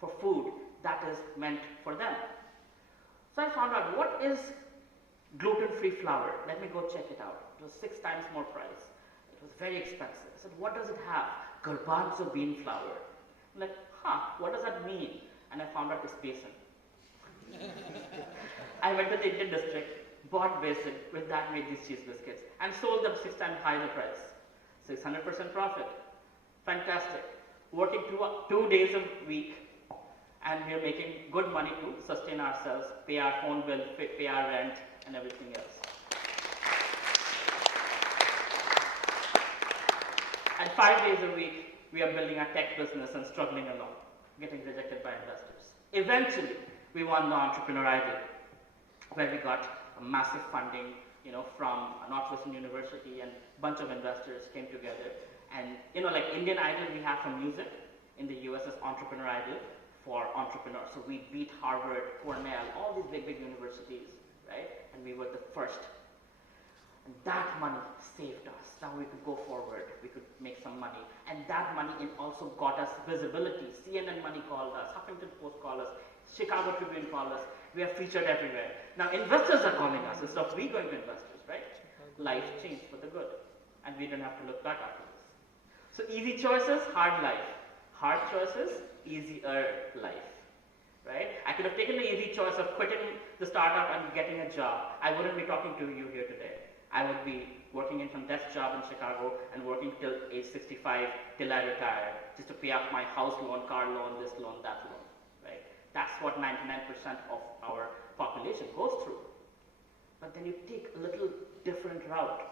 for food that is meant for them. So I found out, what is gluten-free flour? Let me go check it out. It was 6 times more price. It was very expensive. I said, what does it have? Garbanzo bean flour. I'm like, what does that mean? And I found out it's besan. I went to the Indian district, bought besan, with that made these cheese biscuits, and sold them 6 times higher the price. 600% profit. Fantastic. Working 2 days a week, and we are making good money to sustain ourselves, pay our phone bill, pay our rent, and everything else. And 5 days a week, we are building our tech business and struggling along, getting rejected by investors. Eventually, we won the Entrepreneur Idol, where we got a massive funding, from Northwestern University, and a bunch of investors came together. And, like Indian Idol we have for music, in the US is Entrepreneur Idol for entrepreneurs. So we beat Harvard, Cornell, all these big universities, right? And we were the first. And that money saved us. Now we could go forward, we could make some money. And that money also got us visibility. CNN Money called us, Huffington Post called us, Chicago Tribune called us. We are featured everywhere. Now investors are calling us instead of we going to investors, right? Life changed for the good. And we didn't have to look back after this. So easy choices, hard life. Hard choices, easier life, right? I could have taken the easy choice of quitting the startup and getting a job. I wouldn't be talking to you here today. I would be working in some desk job in Chicago and working till age 65 till I retire, just to pay off my house loan, car loan, this loan, that loan, right? That's what 99% of our population goes through. but then you take a little different route,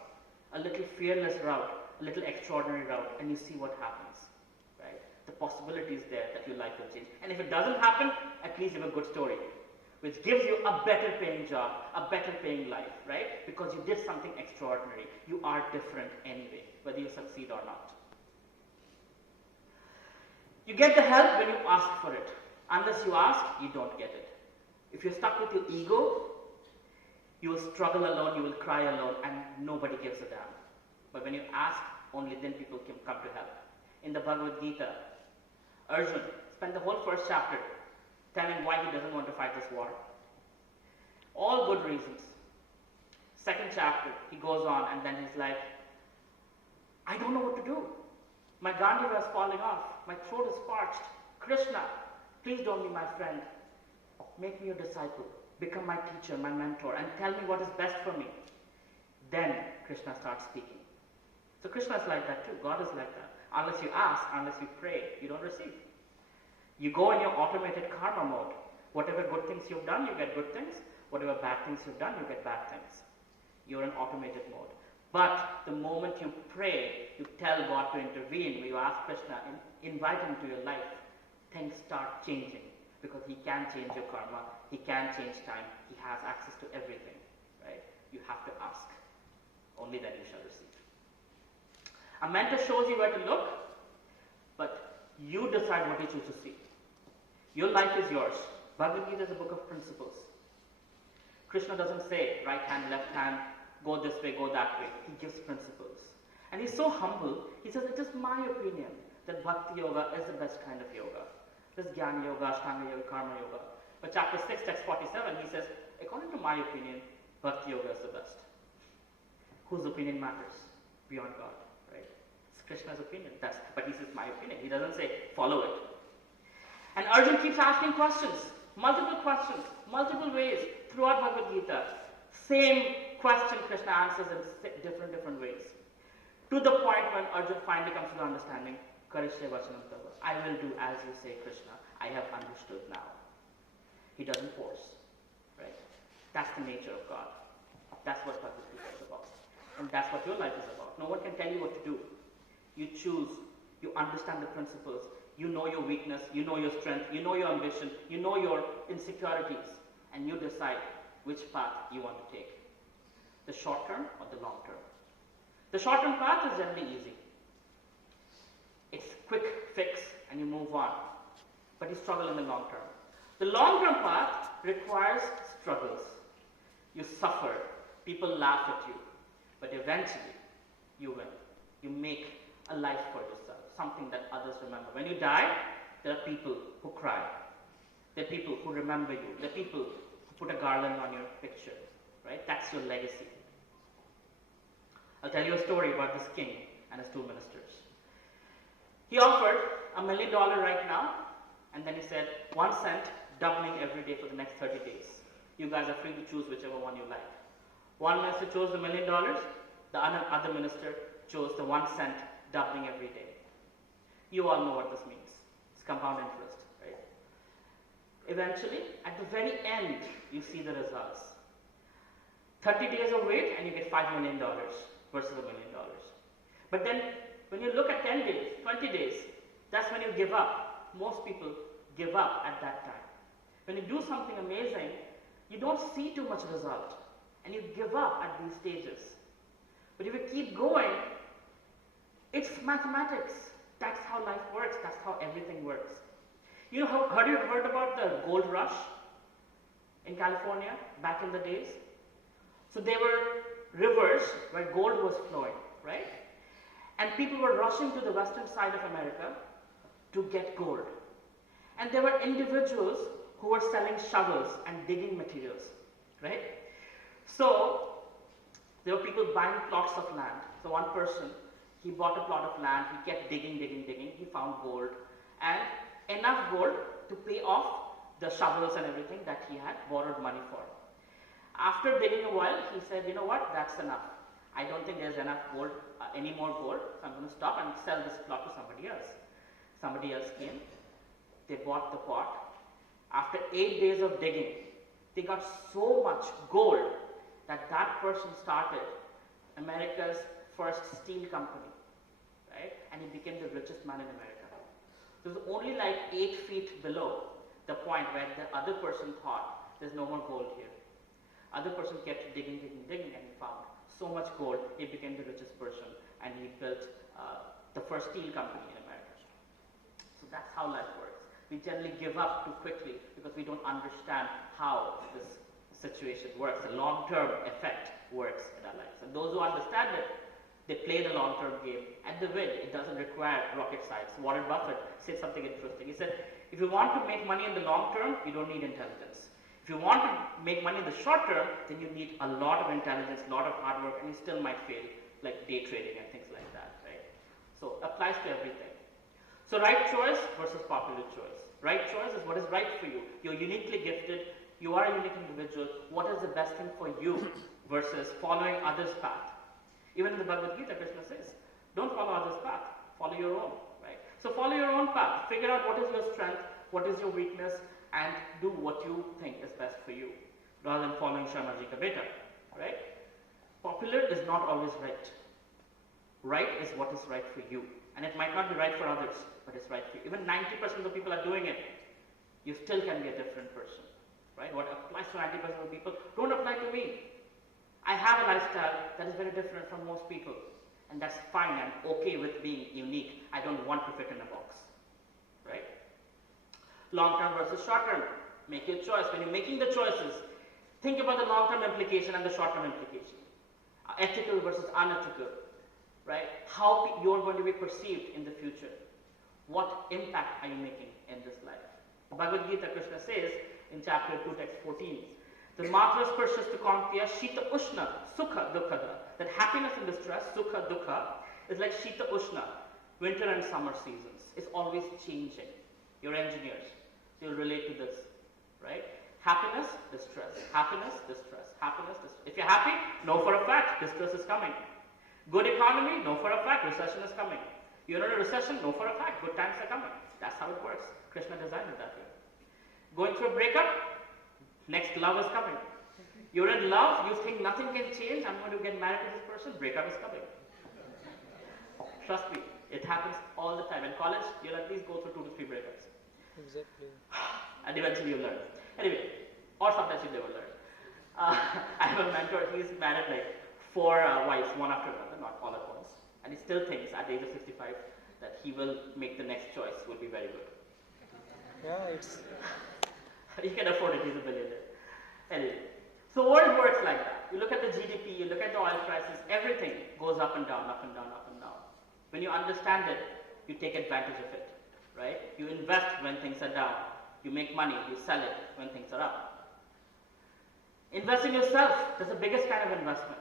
a little fearless route, a little extraordinary route, and you see what happens, right? The possibilities there that your life will change. And if it doesn't happen, at least you have a good story, which gives you a better paying job, a better paying life, right? Because you did something extraordinary. You are different anyway, whether you succeed or not. You get the help when you ask for it. Unless you ask, you don't get it. If you're stuck with your ego, you will struggle alone, you will cry alone, and nobody gives a damn. But when you ask, only then people can come to help. In the Bhagavad Gita, Arjuna spent the whole first chapter telling why he doesn't want to fight this war. All good reasons. Second chapter, he goes on and then he's like, I don't know what to do. My Gandhira is falling off. My throat is parched. Krishna, please don't be my friend. Make me your disciple. Become my teacher, my mentor, and tell me what is best for me. Then Krishna starts speaking. So Krishna is like that too. God is like that. Unless you ask, unless you pray, you don't receive. You go in your automated karma mode. Whatever good things you've done, you get good things. Whatever bad things you've done, you get bad things. You're in automated mode. But the moment you pray, you tell God to intervene, you ask Krishna, invite him to your life, things start changing. Because he can change your karma, he can change time, he has access to everything, right? You have to ask. Only then you shall receive. A mentor shows you where to look, but you decide what you choose to see. Your life is yours. Bhagavad Gita is a book of principles. Krishna doesn't say right hand, left hand, go this way, go that way. He gives principles. And he's so humble, he says, it is my opinion that Bhakti Yoga is the best kind of yoga. This Jnana Yoga, Ashtanga Yoga, Karma Yoga. But chapter 6, text 47, he says, according to my opinion, Bhakti Yoga is the best. Whose opinion matters? Beyond God, right? It's Krishna's opinion. But he says, my opinion. He doesn't say, follow it. And Arjuna keeps asking questions, multiple ways throughout Bhagavad Gita. Same question Krishna answers in different ways. To the point when Arjuna finally comes to the understanding, 𝗗𝗁𝗁𝗲𝗏. I will do as you say, Krishna. I have understood now. He doesn't force, right? That's the nature of God. That's what Bhagavad Gita is about. And that's what your life is about. No one can tell you what to do. You choose, you understand the principles, you know your weakness, you know your strength, you know your ambition, you know your insecurities, and you decide which path you want to take. The short term or the long term. The short term path is generally easy. It's quick fix and you move on. But you struggle in the long term. The long term path requires struggles. You suffer, people laugh at you, but eventually you win. You make a life for yourself, something that others remember. When you die, there are people who cry. There are people who remember you. There are people who put a garland on your picture, right? That's your legacy. I'll tell you a story about this king and his two ministers. He offered $1 million right now, and then he said 1 cent, doubling every day for the next 30 days. You guys are free to choose whichever one you like. One minister chose the $1 million, the other minister chose the 1 cent, doubling every day. You all know what this means. It's compound interest, right? Eventually, at the very end, you see the results. 30 days of wait and you get $5 million versus $1 million. But then, when you look at 10 days, 20 days, that's when you give up. Most people give up at that time. When you do something amazing, you don't see too much result, and you give up at these stages. But if you keep going, it's mathematics. That's how life works. That's how everything works. You know, have you heard about the gold rush in California back in the days? So there were rivers where gold was flowing, right? And people were rushing to the western side of America to get gold. And there were individuals who were selling shovels and digging materials, right? So there were people buying plots of land. So one person, he bought a plot of land, he kept digging. He found gold and enough gold to pay off the shovels and everything that he had borrowed money for. After digging a while, he said, you know what, that's enough. I don't think there's enough gold, any more gold, so I'm going to stop and sell this plot to somebody else. Somebody else came, they bought the pot. After 8 days of digging, they got so much gold that that person started America's first steel company, right? And he became the richest man in America. So it was only like 8 feet below the point where the other person thought there's no more gold here. Other person kept digging, and he found so much gold, he became the richest person, and he built the first steel company in America. So that's how life works. We generally give up too quickly because we don't understand how this situation works, the long-term effect works in our lives. And those who understand it, they play the long-term game and they win. It doesn't require rocket science. Warren Buffett said something interesting. He said, if you want to make money in the long term, you don't need intelligence. If you want to make money in the short term, then you need a lot of intelligence, a lot of hard work, and you still might fail, like day trading and things like that, right? So applies to everything. So right choice versus popular choice. Right choice is what is right for you. You're uniquely gifted. You are a unique individual. What is the best thing for you versus following others' path? Even in the Bhagavad Gita, Krishna says, don't follow others' path. Follow your own, right? So follow your own path. Figure out what is your strength, what is your weakness, and do what you think is best for you, rather than following 𝗗𝗵𝗂𝗲, right? Popular is not always right. Right is what is right for you. And it might not be right for others, but it's right for you. Even 90% of the people are doing it. You still can be a different person, right? What applies to 90% of the people don't apply to me. I have a lifestyle that is very different from most people. And that's fine. I'm okay with being unique. I don't want to fit in a box, right? Long-term versus short-term. Make your choice. When you're making the choices, think about the long-term implication and the short-term implication. Ethical versus unethical, right? How you're going to be perceived in the future. What impact are you making in this life? Bhagavad Gita, Krishna says in chapter 2, text 14, the matra sparshas to kantiya 𝗓𝗲 ushna sukha dukkha. That happiness and distress, sukha dukkha, is like 𝗓𝗲 ushna, winter and summer seasons. It's always changing. You're engineers, so you'll relate to this, right? Happiness, distress, happiness, distress, happiness, distress. If you're happy, know for a fact distress is coming. Good economy, know for a fact recession is coming. You're in a recession, know for a fact good times are coming. That's how it works. Krishna designed it that way. Going through a breakup, next love is coming. You're in love, you think nothing can change, I'm going to get married to this person, breakup is coming. Trust me, it happens all the time. In college, you'll at least go through 2 to 3 breakups. Exactly. And eventually you learn. Anyway, or sometimes you never learn. I have a mentor, he's married like 4 wives, one after another, not all at once. And he still thinks at the age of 65 that he will make the next choice, will be very good. Yeah, it's He can afford it, he's a billionaire. Anyway, so world works like that. You look at the GDP, you look at the oil prices, everything goes up and down, up and down, up and down. When you understand it, you take advantage of it, right? You invest when things are down. You make money, you sell it when things are up. Invest in yourself, that's the biggest kind of investment.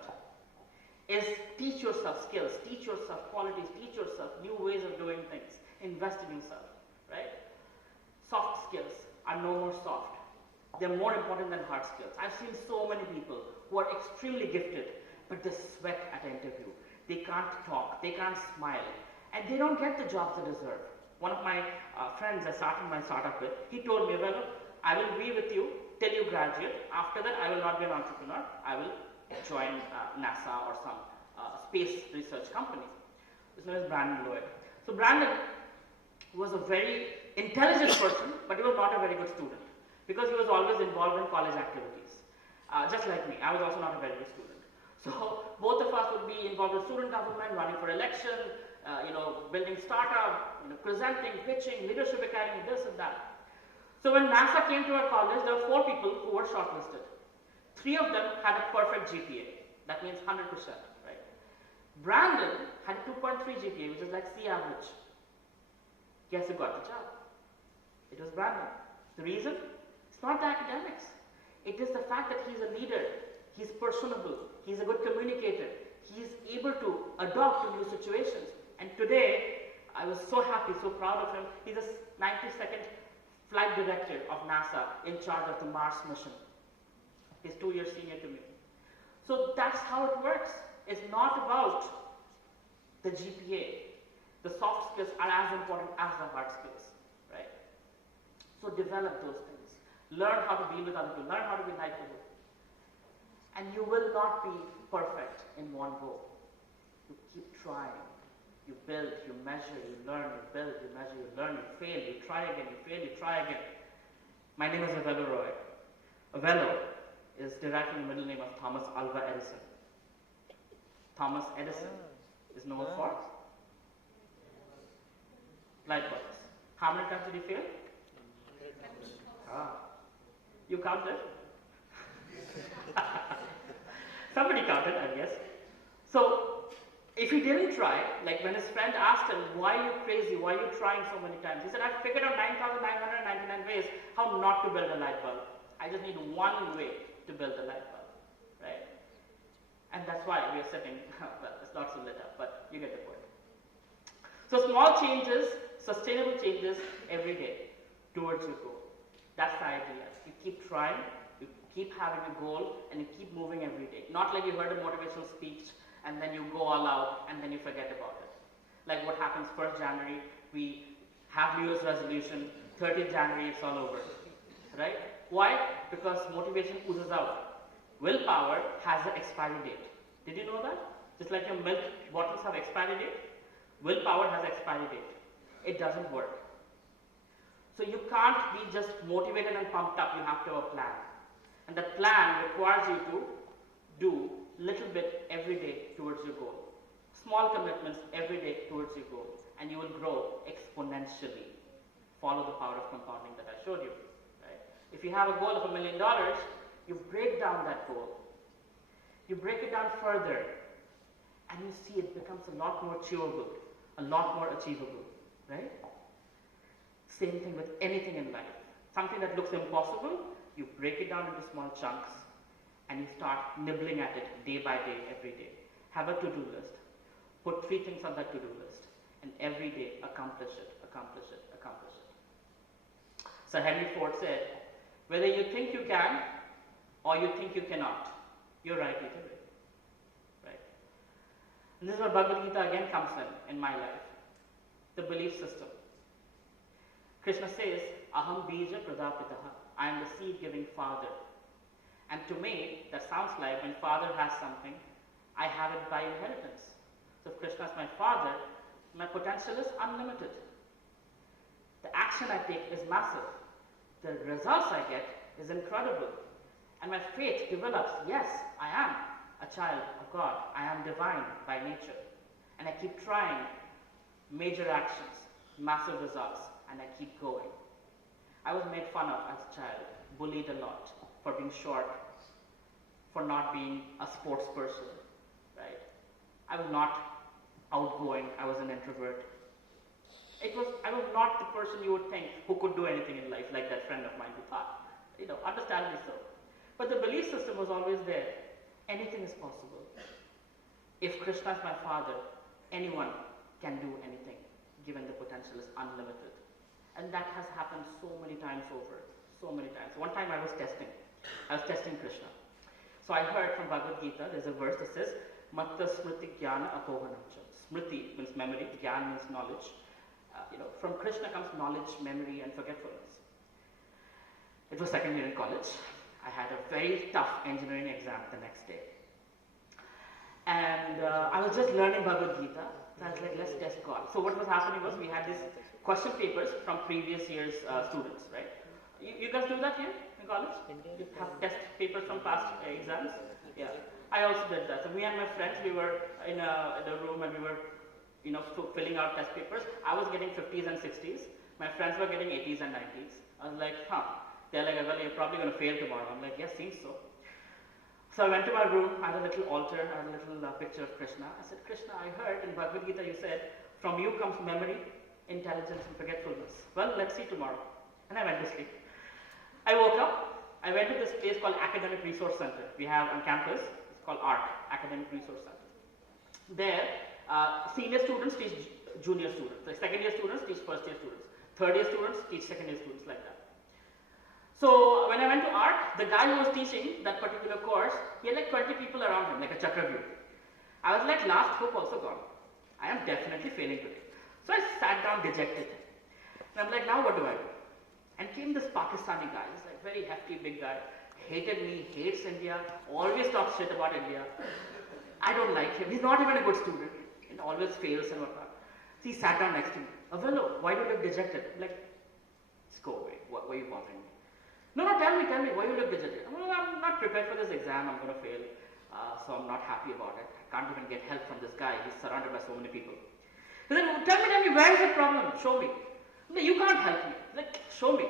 Is teach yourself skills, teach yourself qualities, teach yourself new ways of doing things. Invest in yourself, right? Soft skills are no more soft. They're more important than hard skills. I've seen so many people who are extremely gifted, but they sweat at an interview. They can't talk, they can't smile, and they don't get the jobs they deserve. One of my friends I started my startup with, he told me, well, I will be with you till you graduate. After that, I will not be an entrepreneur. I will join NASA or some space research company. His name is Brandon Lloyd. So Brandon was a very intelligent person, but he was not a very good student because he was always involved in college activities. Just like me, I was also not a very good student. So both of us would be involved in student government, running for election, building startup, presenting, pitching, leadership academy, this and that. So when NASA came to our college, there were 4 people who were shortlisted. 3 of them had a perfect GPA. That means 100%, right? Brandon had a 2.3 GPA, which is like C average. Guess who got the job? It was Brandon. The reason? It's not the academics. It is the fact that he's a leader. He's personable. He's a good communicator. He's able to adapt to new situations. And today, I was so happy, so proud of him. He's a 92nd flight director of NASA in charge of the Mars mission. He's 2 years senior to me. So that's how it works. It's not about the GPA. The soft skills are as important as the hard skills, right? So develop those things. Learn how to deal with other people. Learn how to be likable. And you will not be perfect in one go. You keep trying. You build, you measure, you learn, you build, you measure, you learn, you fail, you try again, you fail, you try again. My name is Avelo Roy. Avelo is derived from the middle name of Thomas Alva Edison. Thomas Edison is known for light bulbs. How many times did he fail? You counted? Somebody counted, I guess. So, if he didn't try, like when his friend asked him, why are you crazy? Why are you trying so many times? He said, I've figured out 9,999 ways how not to build a light bulb. I just need one way to build a light bulb, right? And that's why we are sitting, well, it's not so lit up, but you get the point. So small changes, sustainable changes every day towards your goal. That's the idea. You keep trying, you keep having a goal, and you keep moving every day. Not like you heard a motivational speech, and then you go all out, and then you forget about it. Like what happens 1st January, we have New Year's resolution, 30th January, it's all over, right? Why? Because motivation oozes out. Willpower has an expiry date. Did you know that? Just like your milk bottles have expiry date, willpower has expiry date. It doesn't work. So you can't be just motivated and pumped up, you have to have a plan. And that plan requires you to do little bit every day towards your goal. Small commitments every day towards your goal. And you will grow exponentially. Follow the power of compounding that I showed you. Right? If you have a goal of $1 million, you break down that goal. You break it down further. And you see it becomes a lot more chewable, a lot more achievable. Right? Same thing with anything in life. Something that looks impossible, you break it down into small chunks and you start nibbling at it day by day, every day. Have a to-do list. Put 3 things on that to-do list and every day accomplish it, accomplish it, accomplish it. So Henry Ford said, whether you think you can or you think you cannot, you're rightly doing. Right? And this is where Bhagavad Gita again comes in my life. The belief system. Krishna says, Aham bija pradapitaha. I am the seed-giving father. And to me, that sounds like when father has something, I have it by inheritance. So if Krishna is my father, my potential is unlimited. The action I take is massive. The results I get is incredible. And my faith develops, yes, I am a child of God. I am divine by nature. And I keep trying major actions, massive results, and I keep going. I was made fun of as a child, bullied a lot for being short, for not being a sports person, right? I was not outgoing, I was an introvert. I was not the person you would think who could do anything in life, like that friend of mine who thought, understandably so. But the belief system was always there. Anything is possible. If Krishna is my father, anyone can do anything, given the potential is unlimited. And that has happened so many times over, so many times. One time I was testing Krishna. So I heard from Bhagavad Gita, there's a verse that says, Matta smriti jnana apohanamcha. Smriti means memory, jnana means knowledge. From Krishna comes knowledge, memory, and forgetfulness. It was second year in college. I had a very tough engineering exam the next day. And I was just learning Bhagavad Gita. So I was like, let's test God. So what was happening was we had these question papers from previous year's students, right? You guys do that here in college? You have test papers from past exams? Yeah. I also did that. So me and my friends, we were in a room and we were filling out test papers. I was getting 50s and 60s. My friends were getting 80s and 90s. I was like, They're like, well, you're probably going to fail tomorrow. I'm like, yeah, seems so. So I went to my room, I had a little altar, I had a little picture of Krishna. I said, Krishna, I heard in Bhagavad Gita you said, from you comes memory, intelligence, and forgetfulness. Well, let's see tomorrow. And I went to sleep. I woke up, I went to this place called Academic Resource Center. We have on campus, it's called ARC, Academic Resource Center. There, senior students teach junior students. Like second year students teach first year students. Third year students teach second year students, like that. So when I went to ARC, the guy who was teaching that particular course, he had like 20 people around him, like a chakravyuh. I was like, last hope also gone. I am definitely failing today. So I sat down dejected. And I'm like, now what do I do? And came this Pakistani guy, he's like very hefty, big guy. hated me, hates India, always talks shit about India. I don't like him. He's not even a good student. He always fails and whatnot. So he sat down next to me. Avelo, why do you look dejected? I'm like, just go away. Why are you bothering me? No, tell me, why you look dejected? I'm not prepared for this exam. I'm going to fail. So I'm not happy about it. I can't even get help from this guy. He's surrounded by so many people. He said, tell me, where is the problem? Show me. No, you can't help me. Like, show me.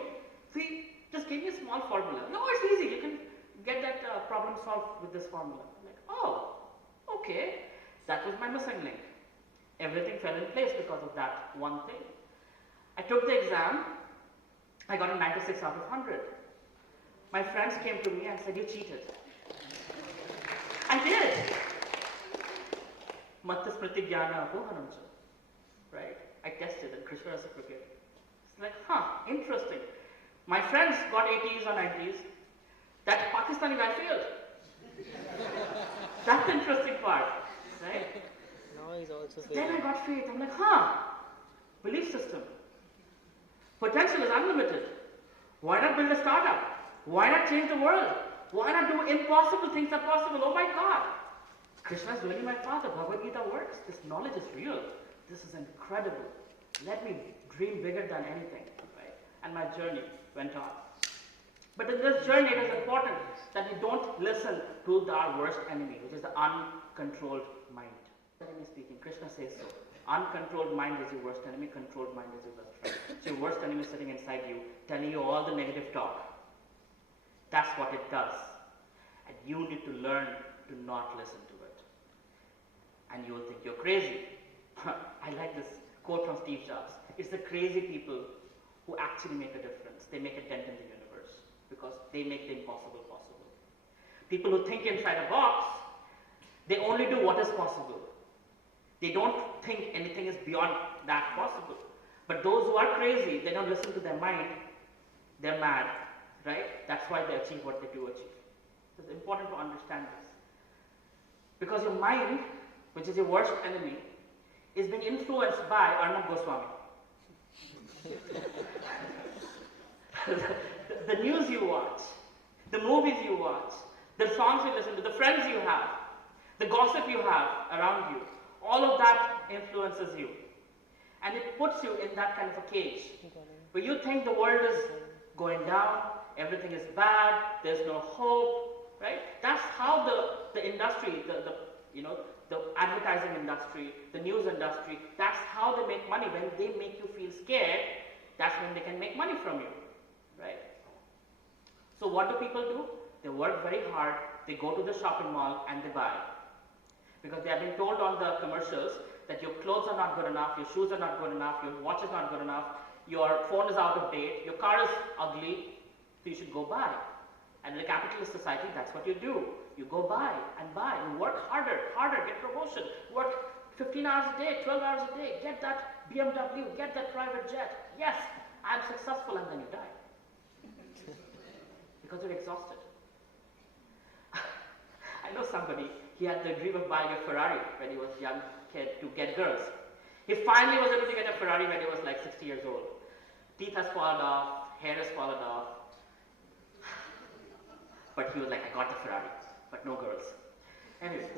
See, just give me a small formula. No, it's easy. You can get that problem solved with this formula. I'm like, oh, okay. That was my missing link. Everything fell in place because of that one thing. I took the exam. I got a 96 out of 100. My friends came to me and said, you cheated. I did. 𝗗𝗃𝗗𝗃𝗗𝗃. Right? I tested and Krishna reciprocated. It's like, interesting. My friends got 80s or 90s. That Pakistani guy failed. That's the interesting part. Right? Now he's also Then I failing. got faith. I'm like, belief system. Potential is unlimited. Why not build a startup? Why not change the world? Why not do impossible things that are possible? Oh my God. Krishna is really my father. Bhagavad Gita works. This knowledge is real. This is incredible. Let me dream bigger than anything. Right? And my journey went on. But in this journey, it is important that we don't listen to our worst enemy, which is the uncontrolled mind. Enemy speaking, Krishna says so. Uncontrolled mind is your worst enemy, controlled mind is your best friend. So your worst enemy is sitting inside you, telling you all the negative talk. That's what it does. And you need to learn to not listen to it. And you will think you're crazy. I like this quote from 𝗗𝗃𝗃𝗃. It's the crazy people who actually make a difference. They make a dent in the universe because they make the impossible possible. People who think inside a box, they only do what is possible. They don't think anything is beyond that possible. But those who are crazy, they don't listen to their mind, they're mad, right? That's why they achieve what they do achieve. So it's important to understand this. Because your mind, which is your worst enemy, is being influenced by Arnab Goswami. the news you watch, the movies you watch, the songs you listen to, the friends you have, the gossip you have around you, all of that influences you. And it puts you in that kind of a cage where you think the world is going down, everything is bad, there's no hope, right? That's how the industry, the advertising industry, the news industry, that's how they make money. When they make you feel scared, that's when they can make money from you, right? So what do people do? They work very hard, they go to the shopping mall and they buy. Because they have been told on the commercials that your clothes are not good enough, your shoes are not good enough, your watch is not good enough, your phone is out of date, your car is ugly, so you should go buy. And in a capitalist society, that's what you do. You go buy and buy. You work harder, get promotion, work 15 hours a day, 12 hours a day, get that BMW, get that private jet. Yes, I'm successful, and then you die. Because you're exhausted. I know somebody, he had the dream of buying a Ferrari when he was a young kid to get girls. He finally was able to get a Ferrari when he was like 60 years old. Teeth has fallen off, hair has fallen off. But he was like, I got the Ferrari, but no girls. Anyway.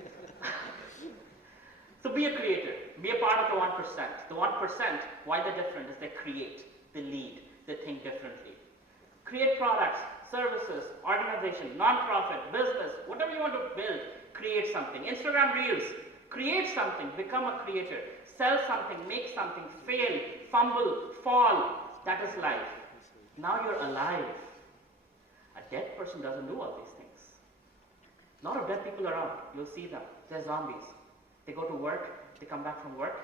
So be a creator. Be a part of the 1%. The 1%, why they're different is they create, they lead, they think differently. Create products, services, organization, non-profit, business, whatever you want to build, create something. Instagram Reels, create something, become a creator. Sell something, make something, fail, fumble, fall. That is life. Now you're alive. A dead person doesn't do all these things. A lot of dead people around, you'll see them. They're zombies. They go to work, they come back from work.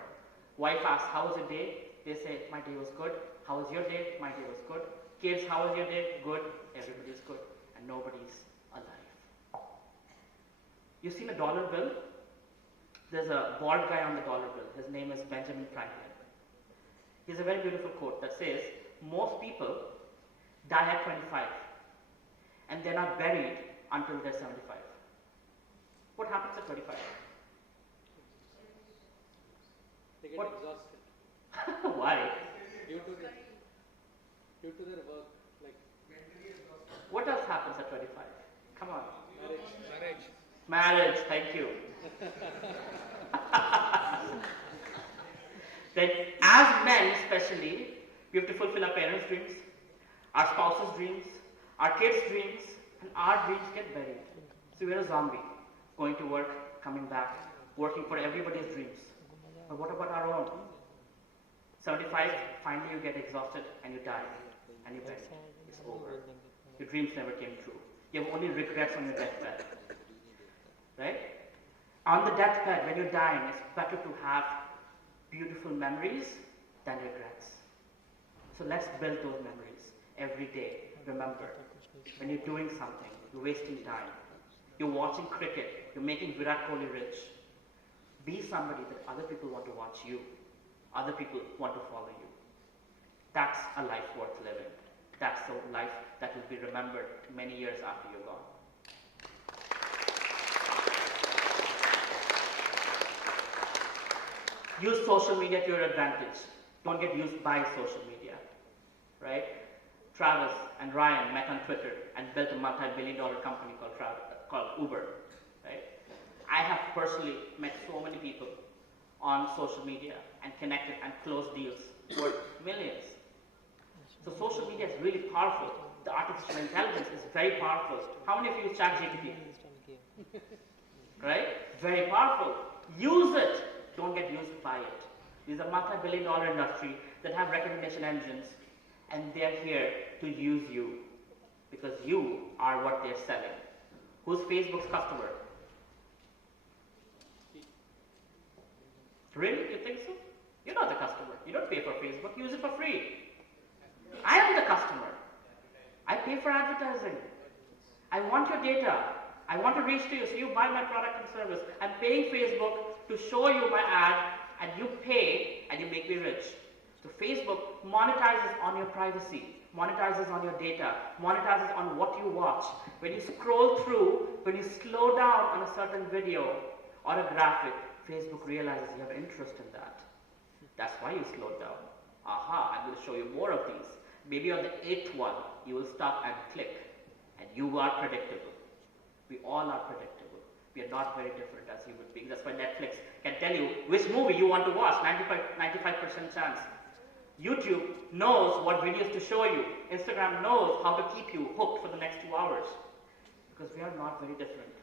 Wife asks, how was your day? They say, my day was good. How was your day? My day was good. Kids, how was your day? Good. Everybody's good. And nobody's alive. You've seen a dollar bill? There's a bald guy on the dollar bill. His name is Benjamin Franklin. He has a very beautiful quote that says, most people die at 25 and they're not buried until they're 75. What happens at 25? They get What? exhausted Why? due to their work. Like What else happens at 25? Come on. Marriage. Marriage, thank you. That as men especially, we have to fulfill our parents' dreams, our spouses' dreams, our kids' dreams, and our dreams get buried. So we're a zombie, going to work, coming back, working for everybody's dreams. But what about our own? 75, finally you get exhausted and you die, and you bend. It's over. Your dreams never came true. You have only regrets on your deathbed. Right? On the deathbed, when you're dying, it's better to have beautiful memories than regrets. So let's build those memories every day. Remember, when you're doing something, you're wasting time. You're watching cricket, you're making Virat Kohli rich. Be somebody that other people want to watch you. Other people want to follow you. That's a life worth living. That's a life that will be remembered many years after you're gone. Use social media to your advantage. Don't get used by social media, right? Travis and Ryan met on Twitter and built a multi-billion-dollar company called Uber, right? I have personally met so many people on social media and connected and closed deals worth millions. So social media is really powerful. The artificial intelligence is very powerful. How many of you use ChatGPT? Right? Very powerful. Use it. Don't get used by it. These are multi-billion-dollar industry that have recommendation engines, and they're here to use you because you are what they're selling. Who's Facebook's customer? Really? You think so? You're not the customer. You don't pay for Facebook. Use it for free. I am the customer. I pay for advertising. I want your data. I want to reach to you, so you buy my product and service. I'm paying Facebook to show you my ad, and you pay, and you make me rich. So Facebook monetizes on your privacy, monetizes on your data, monetizes on what you watch. When you scroll through, when you slow down on a certain video or a graphic, Facebook realizes you have interest in that. That's why you slowed down. Aha, I'm going to show you more of these. Maybe on the 8th one, you will stop and click, and you are predictable. We all are predictable. We are not very different as human beings. That's why Netflix can tell you which movie you want to watch, 95% chance. YouTube knows what videos to show you. Instagram knows how to keep you hooked for the next 2 hours. Because we are not very different.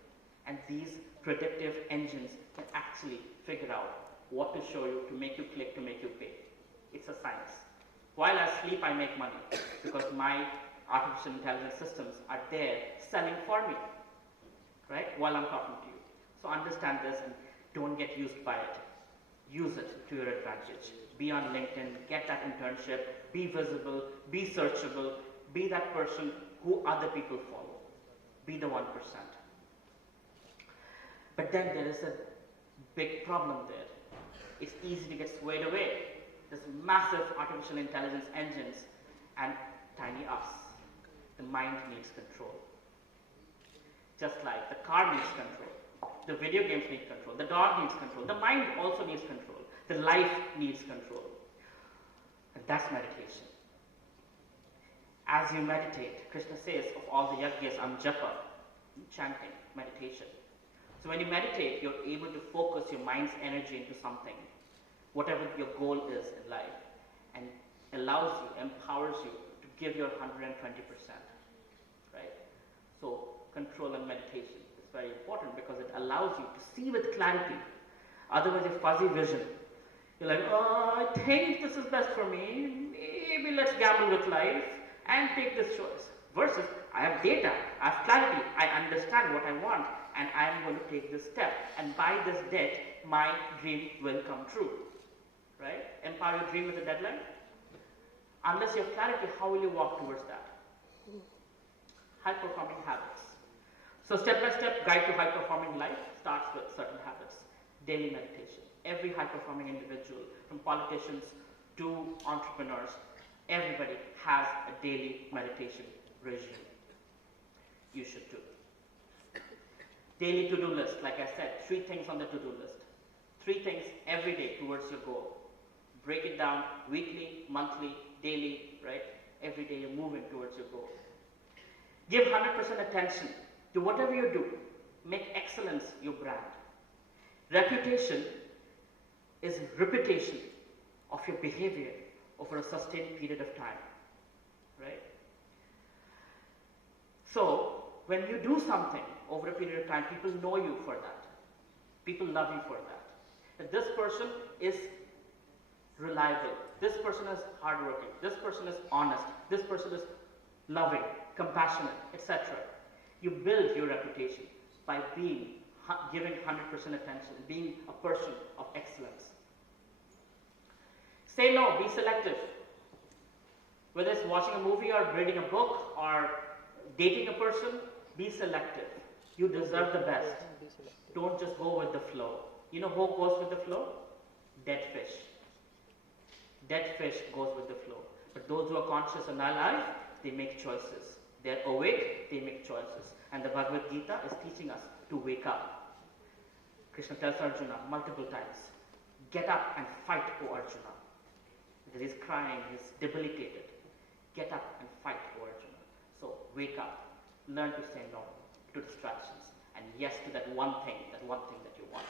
And these predictive engines can actually figure out what to show you, to make you click, to make you pay. It's a science. While I sleep, I make money because my artificial intelligence systems are there selling for me, right? While I'm talking to you. So understand this and don't get used by it. Use it to your advantage. Be on LinkedIn, get that internship, be visible, be searchable, be that person who other people follow. Be the 1%. But then there is a big problem there. It's easy to get swayed away. There's massive artificial intelligence engines and tiny us. The mind needs control. Just like the car needs control, the video games need control, the dog needs control, the mind also needs control, the life needs control. And that's meditation. As you meditate, Krishna says of all the yajnas, japa, chanting, meditation. So when you meditate, you're able to focus your mind's energy into something, whatever your goal is in life, and allows you, empowers you to give your 120%, right? So control and meditation is very important because it allows you to see with clarity. Otherwise, a fuzzy vision. You're like, oh, I think this is best for me. Maybe let's gamble with life and take this choice. Versus, I have data, I have clarity, I understand what I want, and I am going to take this step. And by this date, my dream will come true. Right? Empower your dream with a deadline. Unless you have clarity, how will you walk towards that? High-performing habits. So step-by-step guide to high-performing life starts with certain habits. Daily meditation. Every high-performing individual, from politicians to entrepreneurs, everybody has a daily meditation regime. You should too. Daily to-do list. Like I said, 3 things on the to-do list. 3 things every day towards your goal. Break it down weekly, monthly, daily, right? Every day you're moving towards your goal. Give 100% attention Do whatever you do, make excellence your brand. Reputation is repetition of your behavior over a sustained period of time, right? So, when you do something over a period of time, people know you for that. People love you for that. That this person is reliable, this person is hardworking, this person is honest, this person is loving, compassionate, etc. You build your reputation by giving 100% attention, being a person of excellence. Say no, be selective. Whether it's watching a movie or reading a book or dating a person, be selective. You deserve the best. Don't just go with the flow. You know who goes with the flow? Dead fish. Dead fish goes with the flow. But those who are conscious and alive, they make choices. They're awake, they make choices. And the Bhagavad Gita is teaching us to wake up. Krishna tells Arjuna multiple times, get up and fight, O Arjuna. Because he's crying, he's debilitated. Get up and fight, O Arjuna. So wake up, learn to say no to distractions, and yes to that one thing that you want.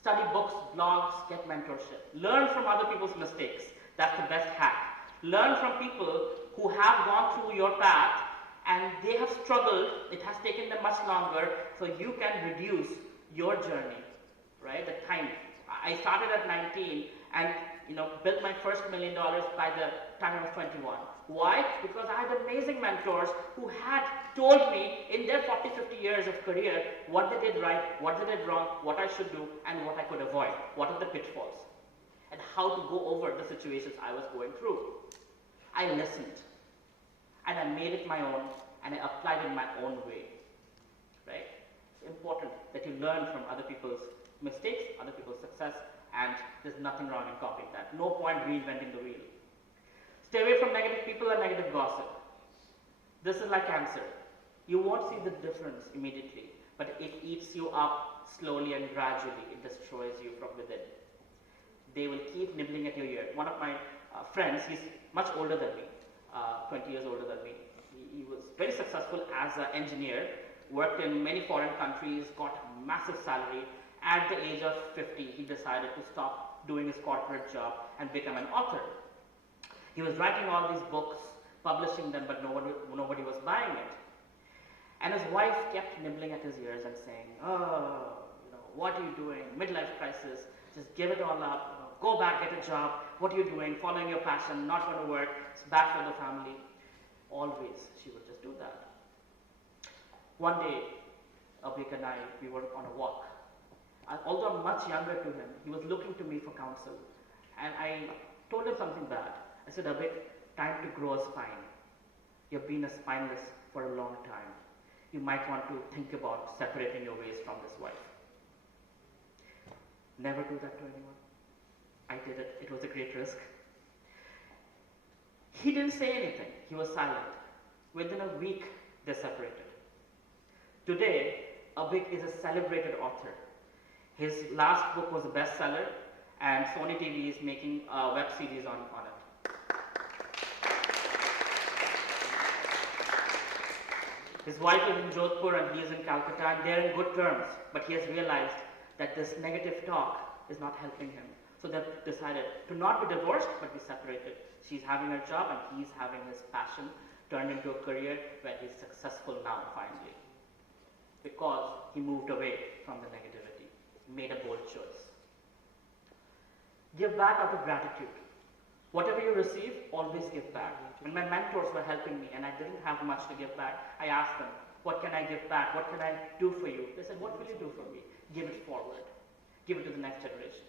Study books, blogs, get mentorship. Learn from other people's mistakes. That's the best hack. Learn from people who have gone through your path and they have struggled. It has taken them much longer, so you can reduce your journey, right? The time. I started at 19 and built my first $1 million by the time I was 21. Why? Because I had amazing mentors who had told me in their 40, 50 years of career what they did right, what they did wrong, what I should do, and what I could avoid, what are the pitfalls, and how to go over the situations I was going through. I listened, and I made it my own, and I applied it in my own way, right? It's important that you learn from other people's mistakes, other people's success, and there's nothing wrong in copying that. No point reinventing the wheel. Stay away from negative people and negative gossip. This is like cancer. You won't see the difference immediately, but it eats you up slowly and gradually. It destroys you from within. They will keep nibbling at your ear. One of my friends, he's much older than me, 20 years older than me. He was very successful as an engineer, worked in many foreign countries, got a massive salary. At the age of 50, he decided to stop doing his corporate job and become an author. He was writing all these books, publishing them, but nobody was buying it. And his wife kept nibbling at his ears and saying, what are you doing? Midlife crisis, just give it all up, go back, get a job, what are you doing? Following your passion, not going to work, it's bad for the family. Always, she would just do that. One day, Abhik and we were on a walk. Although I'm much younger to him, he was looking to me for counsel. And I told him something bad. I said, Abhik, time to grow a spine. You've been a spineless for a long time. You might want to think about separating your ways from this wife. Never do that to anyone. I did it. It was a great risk. He didn't say anything. He was silent. Within a week, they separated. Today, Abhik is a celebrated author. His last book was a bestseller, and Sony TV is making a web series on it. His wife is in Jodhpur and he is in Calcutta, and they're in good terms, but he has realized that this negative talk is not helping him. So they've decided to not be divorced, but be separated. She's having her job and he's having his passion turned into a career where he's successful now, finally. Because he moved away from the negativity, made a bold choice. Give back out of gratitude. Whatever you receive, always give back. When my mentors were helping me and I didn't have much to give back, I asked them, what can I give back? What can I do for you? They said, what will you do for me? Give it forward. Give it to the next generation.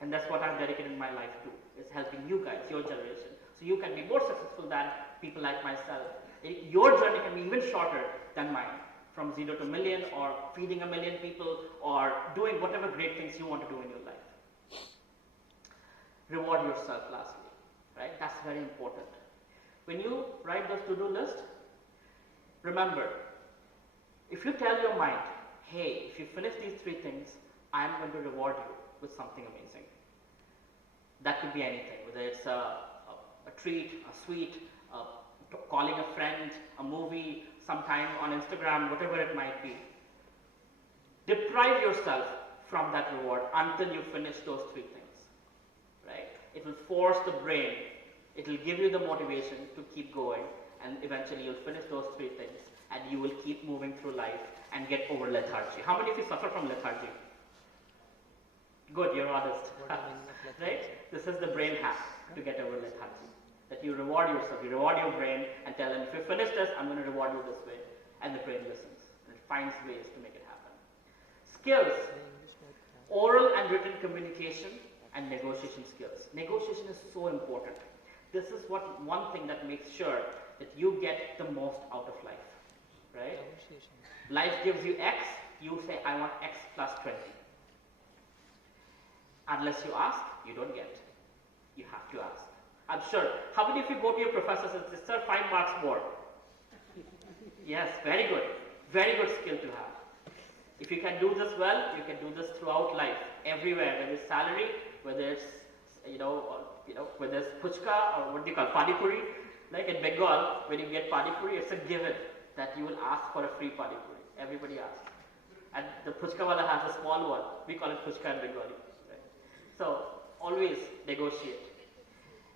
And that's what I've dedicated my life to, is helping you guys, your generation, so you can be more successful than people like myself. Your journey can be even shorter than mine, from 0 to million, or feeding 1 million people, or doing whatever great things you want to do in your life. Reward yourself, lastly, right? That's very important. When you write those to-do list, remember, if you tell your mind, hey, if you finish these 3 things, I'm going to reward you with something amazing. That could be anything, whether it's a treat, a sweet, calling a friend, a movie, some time on Instagram, whatever it might be. Deprive yourself from that reward until you finish those 3 things, right? It will force the brain, it will give you the motivation to keep going, and eventually you'll finish those 3 things, and you will keep moving through life and get over lethargy. How many of you suffer from lethargy? Good, you're honest, right? This is the brain hack to get over lethargy. That you reward yourself, you reward your brain and tell them, if you finish this, I'm going to reward you this way. And the brain listens and it finds ways to make it happen. Skills, oral and written communication and negotiation skills. Negotiation is so important. This is one thing that makes sure that you get the most out of life, right? Life gives you X, you say, I want X plus 20. Unless you ask, you don't get. You have to ask. I'm sure. How many of you go to your professors and say, sir, 5 marks more? Yes, very good. Very good skill to have. If you can do this well, you can do this throughout life, everywhere, whether it's salary, whether it's, whether it's puchka or what do you call pani puri. Like in Bengal, when you get pani puri, it's a given that you will ask for a free pani puri. Everybody asks. And the puchka wala has a small one. We call it puchka in Bengali. Right? So, always negotiate.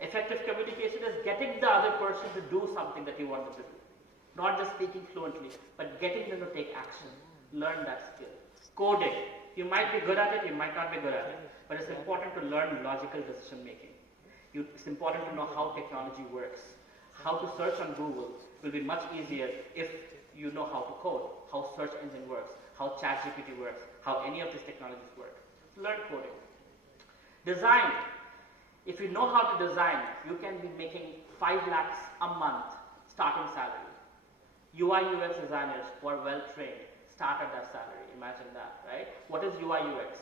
Effective communication is getting the other person to do something that you want them to do. Not just speaking fluently, but getting them to take action. Learn that skill. Coding. You might be good at it, you might not be good at it, but it's important to learn logical decision making. It's important to know how technology works. How to search on Google will be much easier if you know how to code, how search engine works, how ChatGPT works, how any of these technologies work. Learn coding. Design. If you know how to design, you can be making 5 lakhs a month starting salary. UI UX designers who are well trained start at that salary. Imagine that, right? What is UI UX?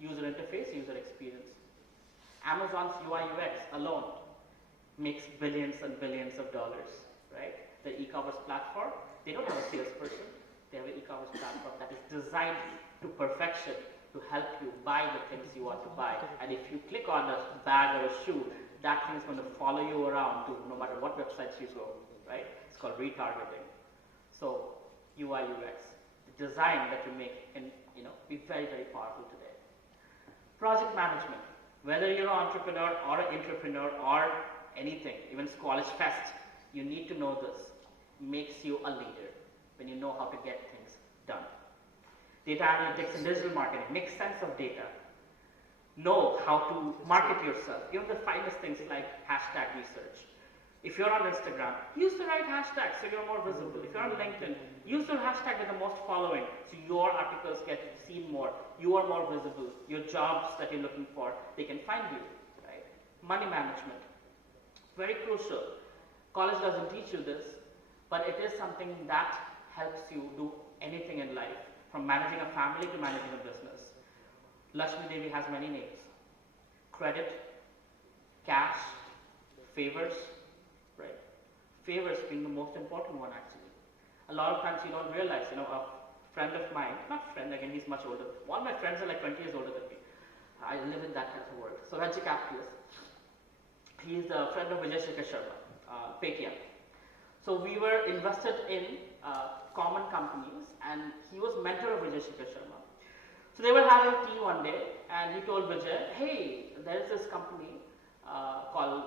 User interface, user experience. Amazon's UI UX alone makes billions and billions of dollars, right? The e-commerce platform, they don't have a salesperson. They have an e-commerce platform that is designed to perfection to help you buy the things you want to buy. And if you click on a bag or a shoe, that thing is going to follow you around to no matter what websites you go, right? It's called retargeting. So UI UX, the design that you make can be very, very powerful today. Project management, whether you're an entrepreneur or an intrapreneur or anything, even College Fest, you need to know this. Makes you a leader when you know how to get things done. Data analytics and digital marketing, make sense of data. Know how to market yourself. Even the finest things like hashtag research. If you're on Instagram, use the right hashtag so you're more visible. If you're on LinkedIn, use the hashtag with the most following so your articles get seen more. You are more visible. Your jobs that you're looking for, they can find you. Right? Money management, very crucial. College doesn't teach you this, but it is something that helps you do anything in life, from managing a family to managing a business. Lakshmi Devi has many names. Credit, cash, favors, right? Favors being the most important one actually. A lot of times you don't realize, a friend of mine, not friend, again he's much older. All my friends are like 20 years older than me. I live in that type of world. So venture capitalist. He's a friend of 𝗗𝗗𝗄𝗃, Paytm. So we were invested in common companies, and he was mentor of 𝗗𝗗𝗄𝗃. So they were having tea one day, and he told Vijay, hey, there is this company called,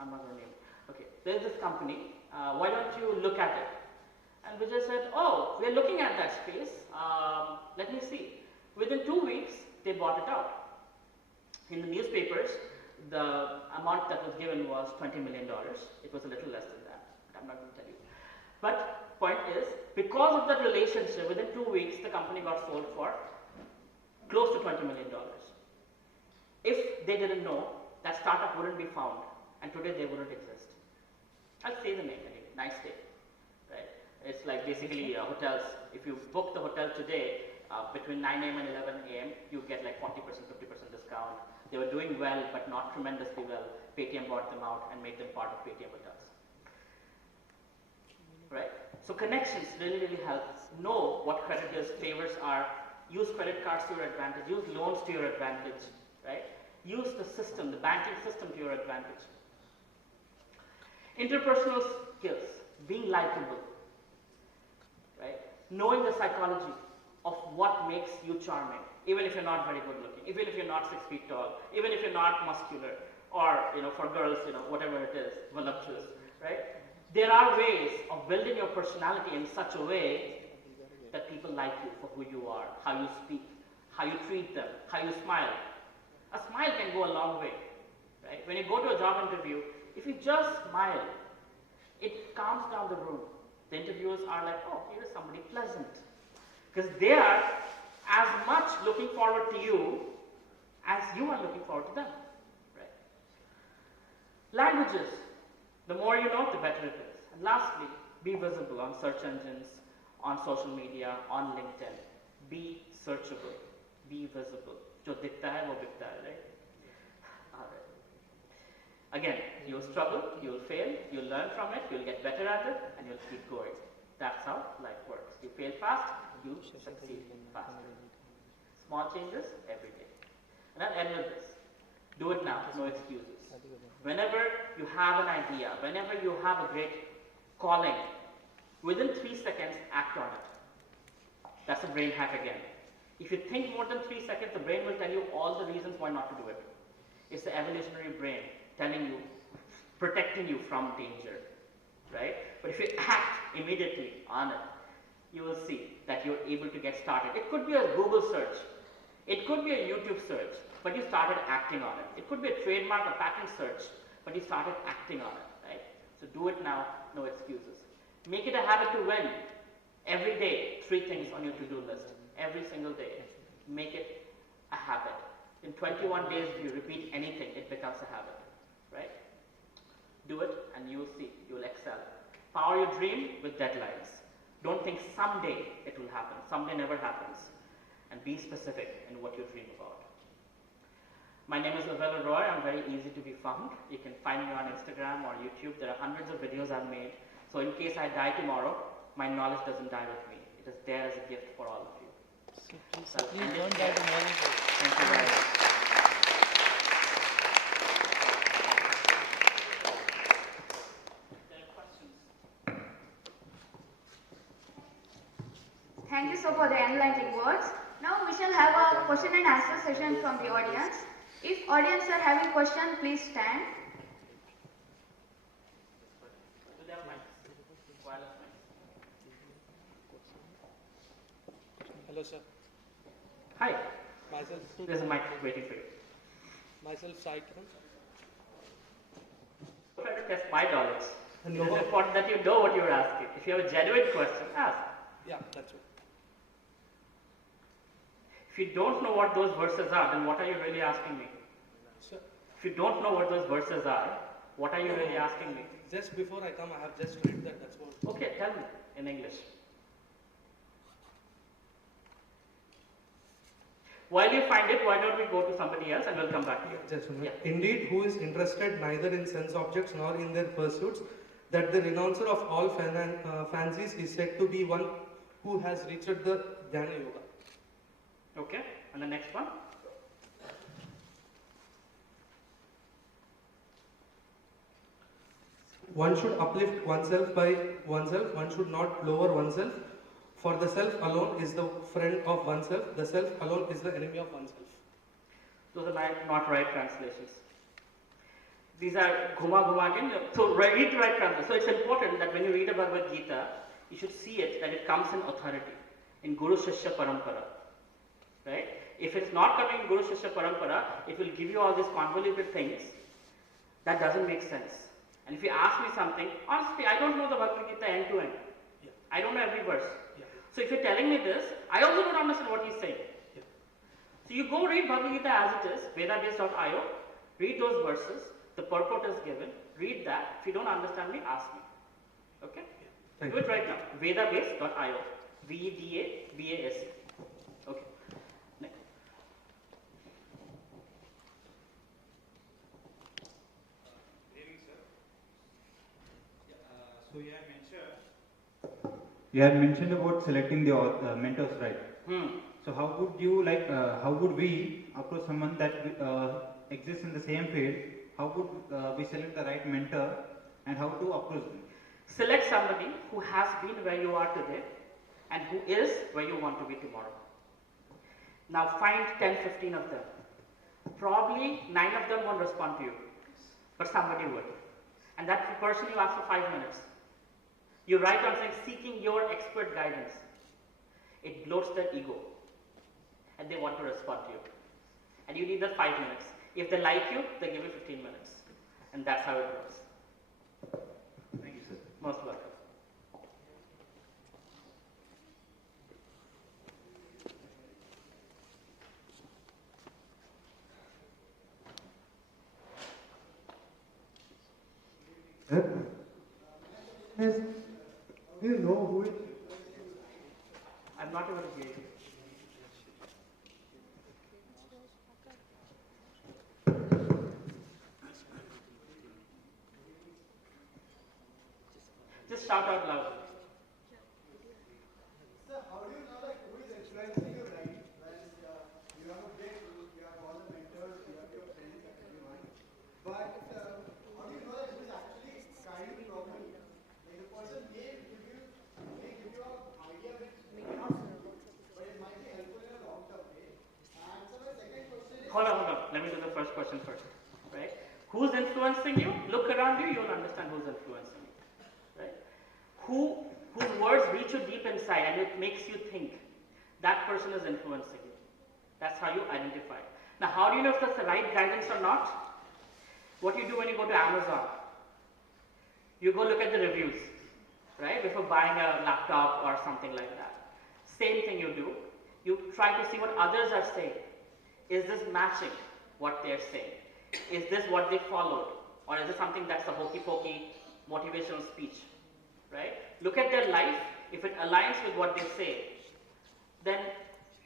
I'm not going to name it. Okay, there is this company, why don't you look at it? And Vijay said, oh, we're looking at that space, let me see. Within 2 weeks, they bought it out. In the newspapers, the amount that was given was $20 million. It was a little less than that, but I'm not going to tell you. But point is, because of that relationship, within 2 weeks, the company got sold for close to $20 million. If they didn't know, that startup wouldn't be found, and today they wouldn't exist. I'll say the name anyway, Nice Day. Right? It's like basically hotels. If you book the hotel today, between 9 a.m. and 11 a.m., you get like 40%, 50% discount. They were doing well, but not tremendously well. Paytm bought them out and made them part of Paytm Hotels. Right? So connections really, really help. Know what credit is, favors are. Use credit cards to your advantage. Use loans to your advantage. Right? Use the system, the banking system to your advantage. Interpersonal skills. Being likable. right? Knowing the psychology of what makes you charming, even if you're not very good looking, even if you're not 6 feet tall, even if you're not muscular, or for girls, whatever it is, voluptuous, right? There are ways of building your personality in such a way that people like you for who you are, how you speak, how you treat them, how you smile. A smile can go a long way, right? When you go to a job interview, if you just smile, it calms down the room. The interviewers are like, oh, here is somebody pleasant. Because they are as much looking forward to you as you are looking forward to them, right? Languages. The more you know, the better it is. And lastly, be visible on search engines, on social media, on LinkedIn. Be searchable. Be visible. Jo dikhta hai, wo bikhta hai, right? All right. Again, you'll struggle, you'll fail, you'll learn from it, you'll get better at it, and you'll keep going. That's how life works. You fail fast, you succeed faster. Small changes every day. And I'll end with this. Do it now, no excuses. Whenever you have an idea, whenever you have a great calling, within 3 seconds, act on it. That's a brain hack again. If you think more than 3 seconds, the brain will tell you all the reasons why not to do it. It's the evolutionary brain telling you, protecting you from danger, right? But if you act immediately on it, you will see that you're able to get started. It could be a Google search. It could be a YouTube search, but you started acting on it. It could be a trademark or patent search, but you started acting on it, right? So do it now, no excuses. Make it a habit to win. Every day, 3 things on your to-do list. Every single day. Make it a habit. In 21 days, if you repeat anything, it becomes a habit, right? Do it and you will see, you will excel. Power your dream with deadlines. Don't think someday it will happen. Someday never happens. And be specific in what you dream about. My name is Avelo Roy. I'm very easy to be found. You can find me on Instagram or YouTube. There are hundreds of videos I've made. So in case I die tomorrow, my knowledge doesn't die with me. It is there as a gift for all of you. So please don't die tomorrow. Thank you very much. There are questions. Thank you so for the enlightening words. Now we shall have a question and answer session from the audience. If audience are having question, please stand. Do they have mics? Wireless mics? Hello, sir. Hi. Myself, There's a mic waiting for you. myself, 𝗧𝗶𝗺𝗲. Try to test my knowledge. It is important that you know what you're asking. If you have a genuine question, ask. Yeah, that's it. If you don't know what those verses are, then what are you really asking me? Sir, If you don't know what those verses are, what are you really asking me? just before I come, I have just read that. That's what. Okay, tell me in English. While you find it, why don't we go to somebody else and we'll come back to you. Just one minute. Yeah. Indeed, who is interested neither in sense objects nor in their pursuits, that the renouncer of all fancies is said to be one who has reached the Jnana Yoga. Okay, and the next one? One should uplift oneself by oneself, one should not lower oneself, for the self alone is the friend of oneself, the self alone is the enemy of oneself. Those are not right translations. These are 𝗗𝗄𝗲 again. So read the right translation. So it's important that when you read a Bhagavad Gita, you should see it that it comes in authority, in 𝗗𝗄𝘁𝗲𝗺𝗺. Right? If it's not coming in 𝗗𝗄𝘁𝗵𝗺, it will give you all these convoluted things that doesn't make sense. And if you ask me something, honestly, I don't know the Bhagavad Gita end to end. Yeah. I don't know every verse. Yeah. So if you're telling me this, I also don't understand what he's saying. Yeah. So you go read Bhagavad Gita as it is, vedabase.io, read those verses, the purport is given, read that. If you don't understand me, ask me. Okay? Thank Do you. it right now. vedabase.io. VEDABASE. Okay. Next. So you had mentioned about selecting the mentors, right? So how would you how would we approach someone that exists in the same field? How would we select the right mentor and how to approach them? Select somebody who has been where you are today and who is where you want to be tomorrow. Now find 10, 15 of them. Probably 9 of them won't respond to you, but somebody would. And that person you ask for 5 minutes. You write down saying, seeking your expert guidance. It bloats their ego, and they want to respond to you. And you need that 5 minutes. If they like you, they give you 15 minutes. And that's how it works. Thank you, sir. Most welcome. Yes. Do you know who it is? I'm not able to hear you. Just shout out loud. Sir, how do you know like who is influencing you, right? When you have a big group, you have all the mentors, you have your friends and everyone. But how do you know that who is actually guiding you properly? Like the person may give you an idea which may not suit you, but it might be helpful in a long-term way. And so my second question is. Hold on. Let me do the first question first. Right? Who's influencing you? Look around you, you'll understand who's influencing you. Right? Whose words reach you deep inside and it makes you think. That person is influencing you. That's how you identify. Now, how do you know if that's the right guidance or not? What you do when you go to Amazon? You go look at the reviews, right? Before buying a laptop or something like that. Same thing you do. You try to see what others are saying. Is this matching what they're saying? Is this what they followed? Or is it something that's a hokey pokey motivational speech? Right? Look at their life. If it aligns with what they say, then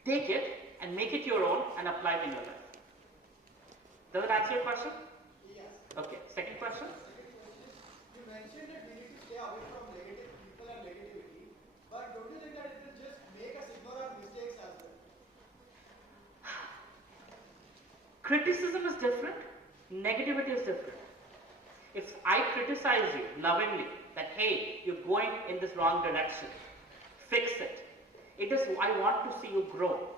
take it and make it your own and apply it in your life. Does that answer your question? Yes. Okay. Second question? You mentioned that we need to stay away from negative people and negativity, but don't you think that it will just make us ignore our mistakes as well? Criticism is different. Negativity is different. If I criticize you lovingly, that hey, you're going in this wrong direction, fix it. It is, I want to see you grow.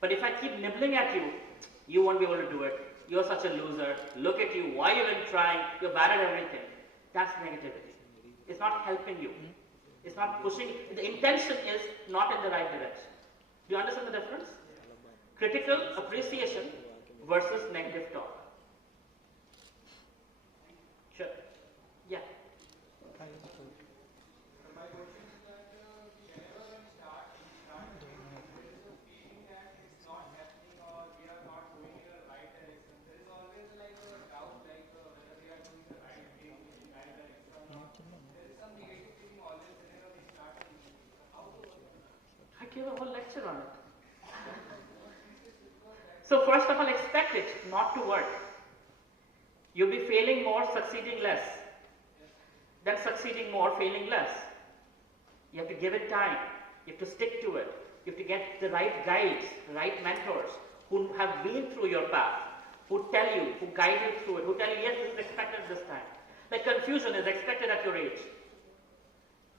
But if I keep nibbling at you, you won't be able to do it. You're such a loser. Look at you. Why are you even trying? You're bad at everything. That's negativity. It's not helping you. It's not pushing. The intention is not in the right direction. Do you understand the difference? Critical appreciation versus negative talk. Sure. Yeah. I gave a whole lecture on it. So first of all, expect it not to work. You'll be failing more, succeeding less. Then succeeding more, failing less. You have to give it time. You have to stick to it. You have to get the right guides, the right mentors who have been through your path, who tell you, who guide you through it, who tell you, yes, this is expected this time. Like confusion is expected at your age.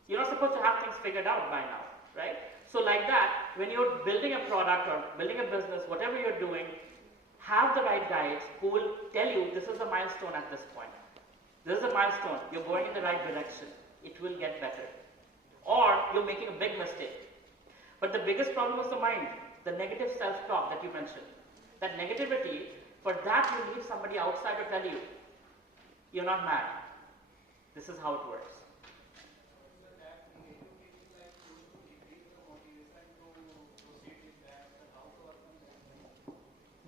You're not supposed to have things figured out by now, right? So like that, when you're building a product or building a business, whatever you're doing, have the right guides who will tell you this is a milestone at this point. This is a milestone. You're going in the right direction. It will get better. Or you're making a big mistake. But the biggest problem is the mind, the negative self-talk that you mentioned. That negativity, for that you need somebody outside to tell you, you're not mad. This is how it works.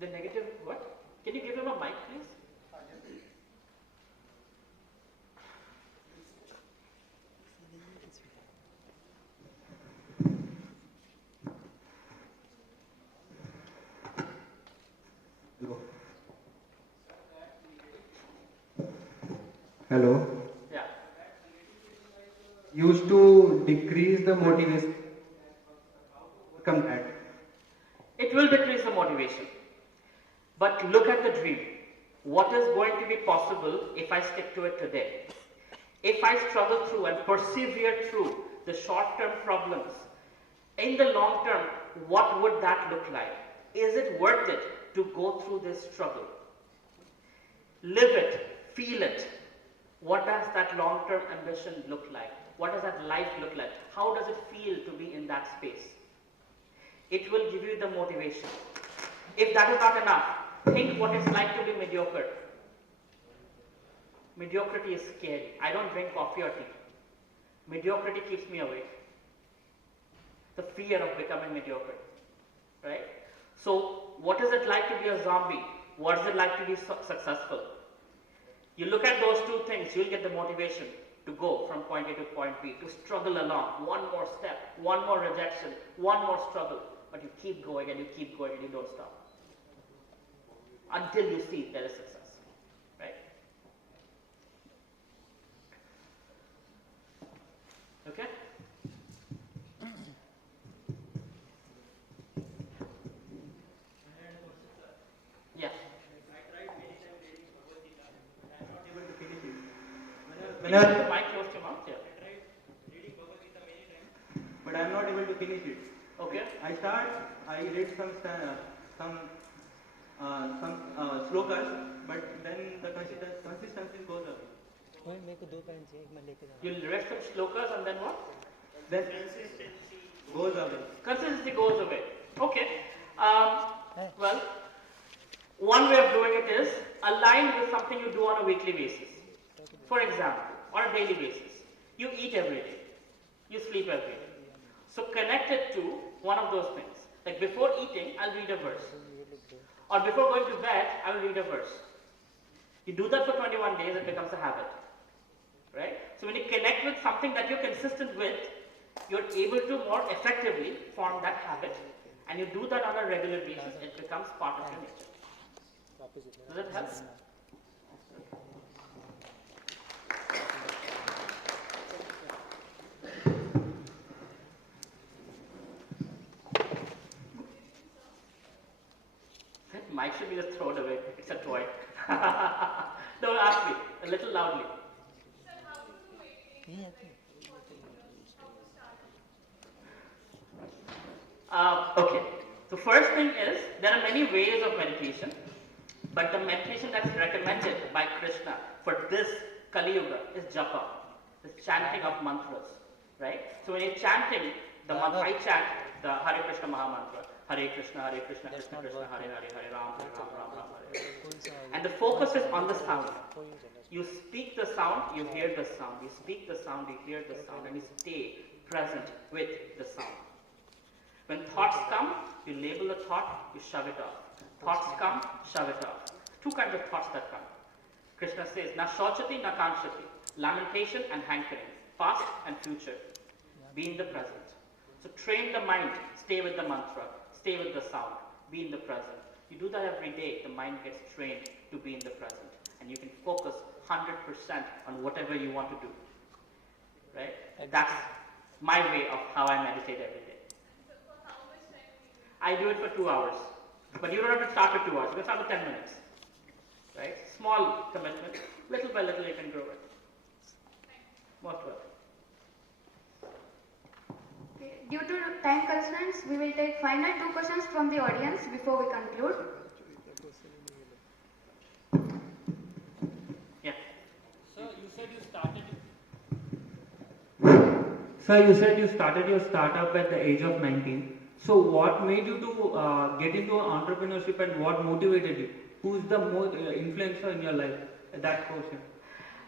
The negative what? Can you give him a mic, please? Hello. Yeah. Used to decrease the motivation. Come that. It will decrease the motivation. But look at the dream. What is going to be possible if I stick to it today? If I struggle through and persevere through the short-term problems, In the long term, what would that look like? Is it worth it to go through this struggle? Live it, feel it. What does that long-term ambition look like? What does that life look like? How does it feel to be in that space? It will give you the motivation. If that is not enough, think what it's like to be mediocre. Mediocrity is scary. I don't drink coffee or tea. Mediocrity keeps me awake. The fear of becoming mediocre, right? So what is it like to be a zombie? What is it like to be successful? You look at those two things, you'll get the motivation to go from point A to point B, to struggle along, one more step, one more rejection, one more struggle, but you keep going and you keep going and you don't stop until you see there is success, right? Okay? Yeah. When I The mic close to your mouth, yeah. I tried reading Bhagavad Gita many times, but I am not able to finish it. Okay. I read some slokas, but then the consistency goes away. You'll read some slokas and then what? Then consistency goes away. Consistency goes away. Okay. Well, one way of doing it is align with something you do on a weekly basis. For example, on a daily basis. You eat every day. You sleep every day. So connect it to one of those things. Like before eating, I'll read a verse. Or before going to bed, I will read a verse. You do that for 21 days, it becomes a habit. Right? So when you connect with something that you're consistent with, you're able to more effectively form that habit. And you do that on a regular basis, it becomes part of your nature. Does that help? That mic should be just thrown away. It's a toy. No, ask me a little loudly. Okay. So first thing is there are many ways of meditation, but the meditation that's recommended by Krishna for this Kali Yuga is japa, this chanting of mantras, right? So when you're chanting the mantra, I chant the Hare Krishna Maha Mantra, Hare Krishna, Krishna Krishna, Hare Hare, Hare Ram, Ram Ram, Hare Hare. And the focus is on the sound. You speak the sound, you hear the sound. You speak the sound, you hear the sound, and you stay present with the sound. When thoughts come, you label the thought, you shove it off. Thoughts come, shove it off. Two kinds of thoughts that come. Krishna says, na shochati, na kanshati. Lamentation and hankering. Past and future. Be in the present. So train the mind, stay with the mantra, stay with the sound, be in the present. You do that every day, the mind gets trained to be in the present. And you can focus 100% on whatever you want to do. Right? That's my way of how I meditate every day. I do it for 2 hours. But you don't have to start with 2 hours. You can start with 10 minutes. Right? Small commitment. Little by little you can grow it. Most welcome. Okay. Due to time constraints, we will take final 2 questions from the audience before we conclude. Yeah. Sir, you said you started. Sir, you said you started your startup at the age of 19. So what made you to get into entrepreneurship and what motivated you? Who's the most influencer in your life? That question.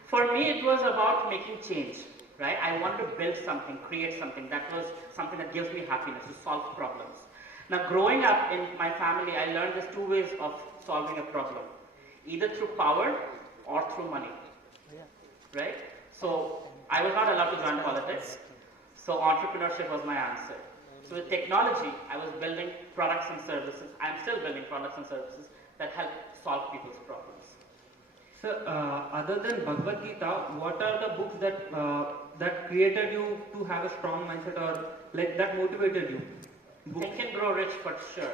For me, it was about making change, right? I wanted to build something, create something. That was something that gives me happiness, to solve problems. Now, growing up in my family, I learned there's 2 ways of solving a problem. Either through power or through money, right? So, I was not allowed to join politics. So, entrepreneurship was my answer. So, with technology, I was building products and services. I'm still building products and services that help solve people's problems. So, other than Bhagavad Gita, what are the books that created you to have a strong mindset or like that motivated you? Books. Think and Grow Rich for sure.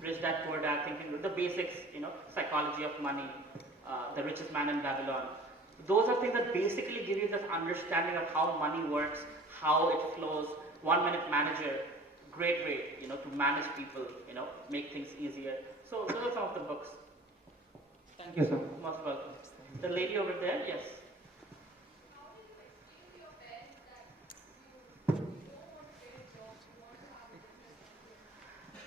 Rich Dad Poor Dad, Think and Grow. The basics, psychology of money, The Richest Man in Babylon. Those are things that basically give you this understanding of how money works, how it flows. 1 Minute Manager, great way, to manage people, make things easier. So those are some of the books. Thank you, sir. Most welcome. The lady over there, yes.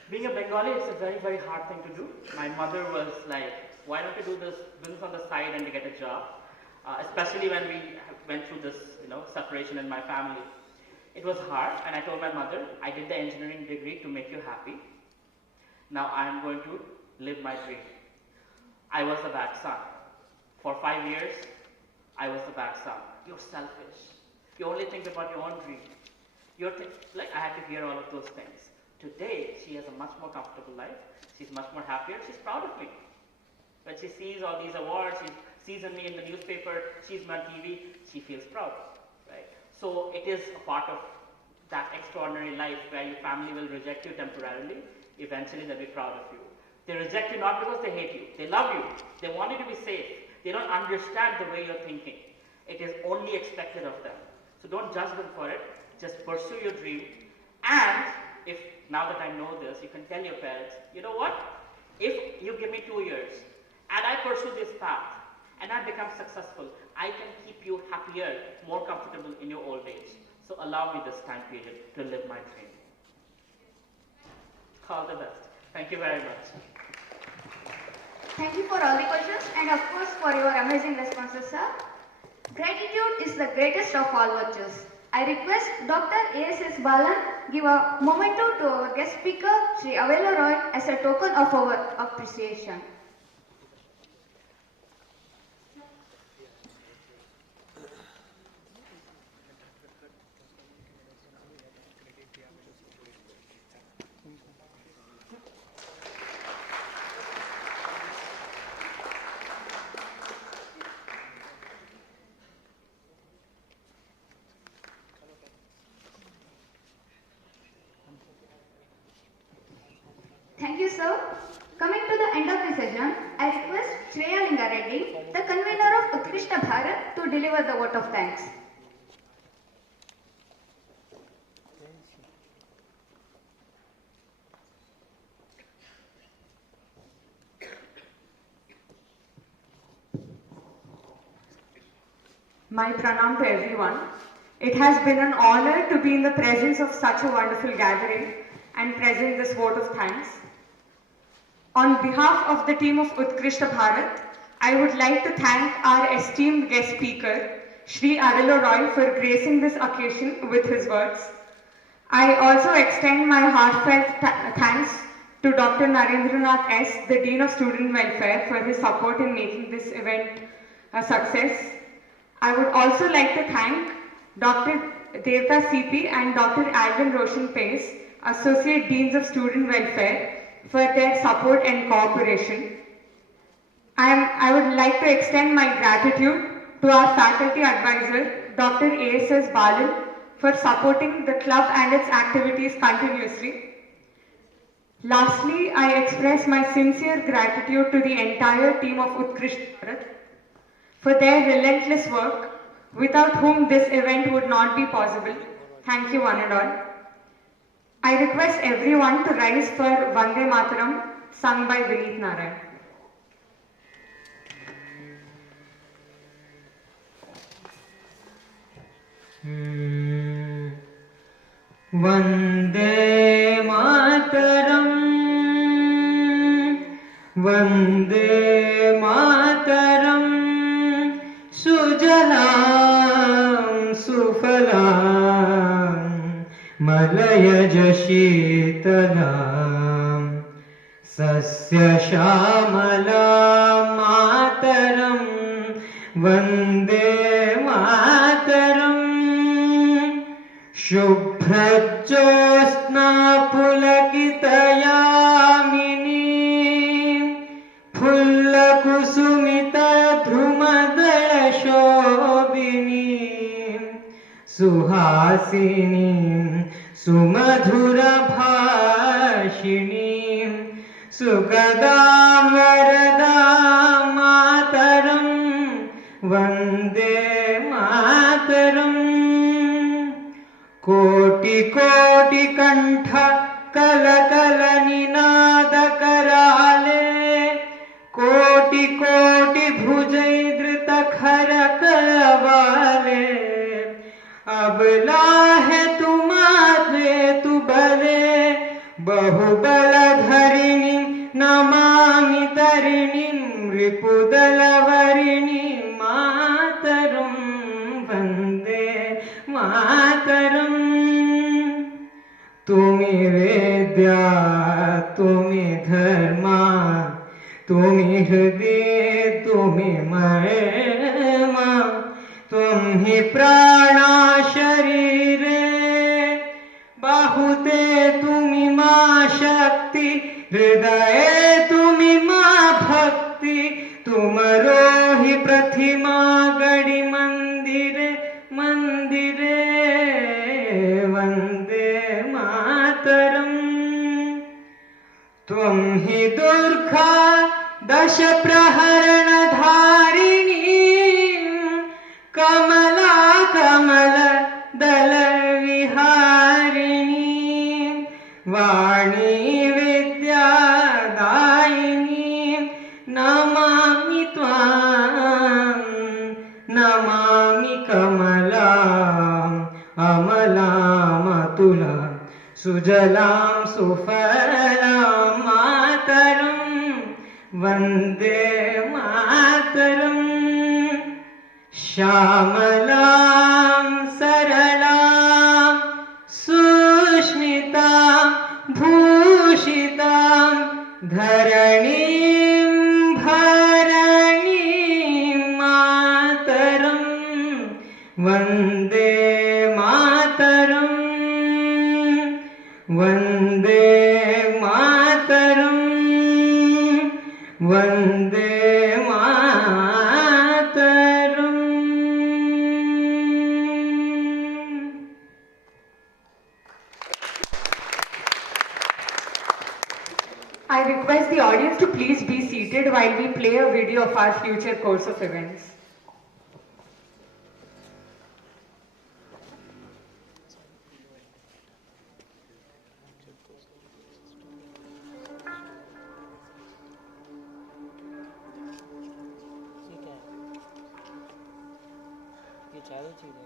Being a Bengali, it's a very, very hard thing to do. My mother was like, why don't you do this business on the side and you get a job? Especially when we went through this, separation in my family. It was hard, and I told my mother, I did the engineering degree to make you happy. Now I am going to live my dream. I was the bad son. For 5 years, I was the bad son. You're selfish. You only think about your own dream. I had to hear all of those things. Today, she has a much more comfortable life. She's much more happier. She's proud of me. When she sees all these awards, she sees me in the newspaper, sees me on TV, she feels proud, right? So it is a part of that extraordinary life where your family will reject you temporarily. Eventually, they'll be proud of you. They reject you not because they hate you. They love you. They want you to be safe. They don't understand the way you're thinking. It is only expected of them. So don't judge them for it. Just pursue your dream. And if, now that I know this, you can tell your parents, you know what? If you give me 2 years and I pursue this path and I become successful, I can keep you happier, more comfortable in your old age. So allow me this time period to live my dream. All the best. Thank you very much. Thank you for all the questions and of course for your amazing responses, sir. Gratitude is the greatest of all virtues. I request Dr. 𝗂𝗗𝗲𝗃 give a memento to our guest speaker, Sri Avelo Roy, as a token of our appreciation. Thank you, sir. Coming to the end of the session, I request 𝗧𝗶𝗺𝗲𝗃, the convener of 𝗗𝗗𝘁𝗲𝗃, to deliver the vote of thanks. My pranam to everyone. It has been an honor to be in the presence of such a wonderful gathering and present this vote of thanks. On behalf of the team of 𝗗𝗗𝘁𝗲𝗃, I would like to thank our esteemed guest speaker, Sri Avelo Roy, for gracing this occasion with his words. I also extend my heartfelt thanks to Dr. Narendranath S., the Dean of Student Welfare, for his support in making this event a success. I would also like to thank Dr. 𝗩𝗲𝗃𝗲 and Dr. Alvin Roshan Pace, Associate Deans of Student Welfare, for their support and cooperation. I would like to extend my gratitude to our faculty advisor, Dr. 𝗂𝗗𝗃𝗲𝗃, for supporting the club and its activities continuously. Lastly, I express my sincere gratitude to the entire team of 𝗗𝗗𝘁𝗲𝗃 for their relentless work, without whom this event would not be possible. Thank you one and all. I request everyone to rise for Vande Mataram, sung by Vineet Narayan. Vande Mataram, Vande Mataram, Sujalam Sufalam, Malayaj Sheetalam, Sasya Shamalam Mataram, Vande Mataram, Shubhrajyosna Pulakitayamini, Phullakusumita Dhrumadala Shobini, Suhasini Sumadhura Bhashini, Sukadam Varadam Mataram, Vande Mataram, कोटि कोटि कंठ कल कल निनाद कराले, कोटि कोटि भुजै धृत खर करवाले। अबला है तुम्हारे तु बले, बहुबल धरिणी नमामि तरिणीं रिपुदल वरिणी मातरं वन्दे मातरम्। तुमि वेद्या तुमि धर्मा, तुमि हृदय तुमि महिमा, तुम ही प्राणा शरीरे, बाहुते तुमि मां शक्ति, हृदये तुमि मां भक्ति। तुमरो ही प्रतिमा गढ़ी मंदिरे मंदिरे, वंदे मातरम। तुम ही दुर्गा दश प्रहरण धारिणी, कमला कमल दल विहारिणी, वाणी विद्या दायिनी। नमामि त्वां नमामि कमलाम् अमलाम् अतुलां, सुजलां सुफलां मातरं वन्दे मातरम्। श्यामलां सरलां सुस्मितां भूषितां, धरणीं भरणीं मातरं वन्दे मातरं, वन्दे मातरं, Vande Mataram. I request the audience to please be seated while we play a video of our future course of events. ये चारों चीज़ें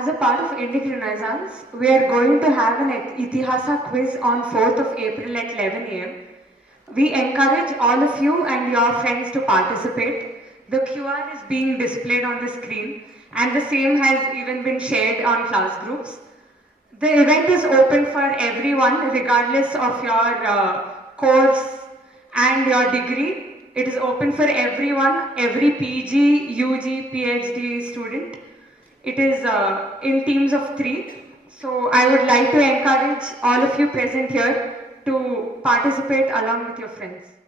As a part of Indic Renaissance, we are going to have an 𝗍𝗗𝗃 quiz on 4th of April at 11 a.m. We encourage all of you and your friends to participate. The QR is being displayed on the screen and the same has even been shared on class groups. The event is open for everyone regardless of your course and your degree. It is open for everyone, every PG, UG, PhD student. It is in teams of 3. So I would like to encourage all of you present here to participate along with your friends.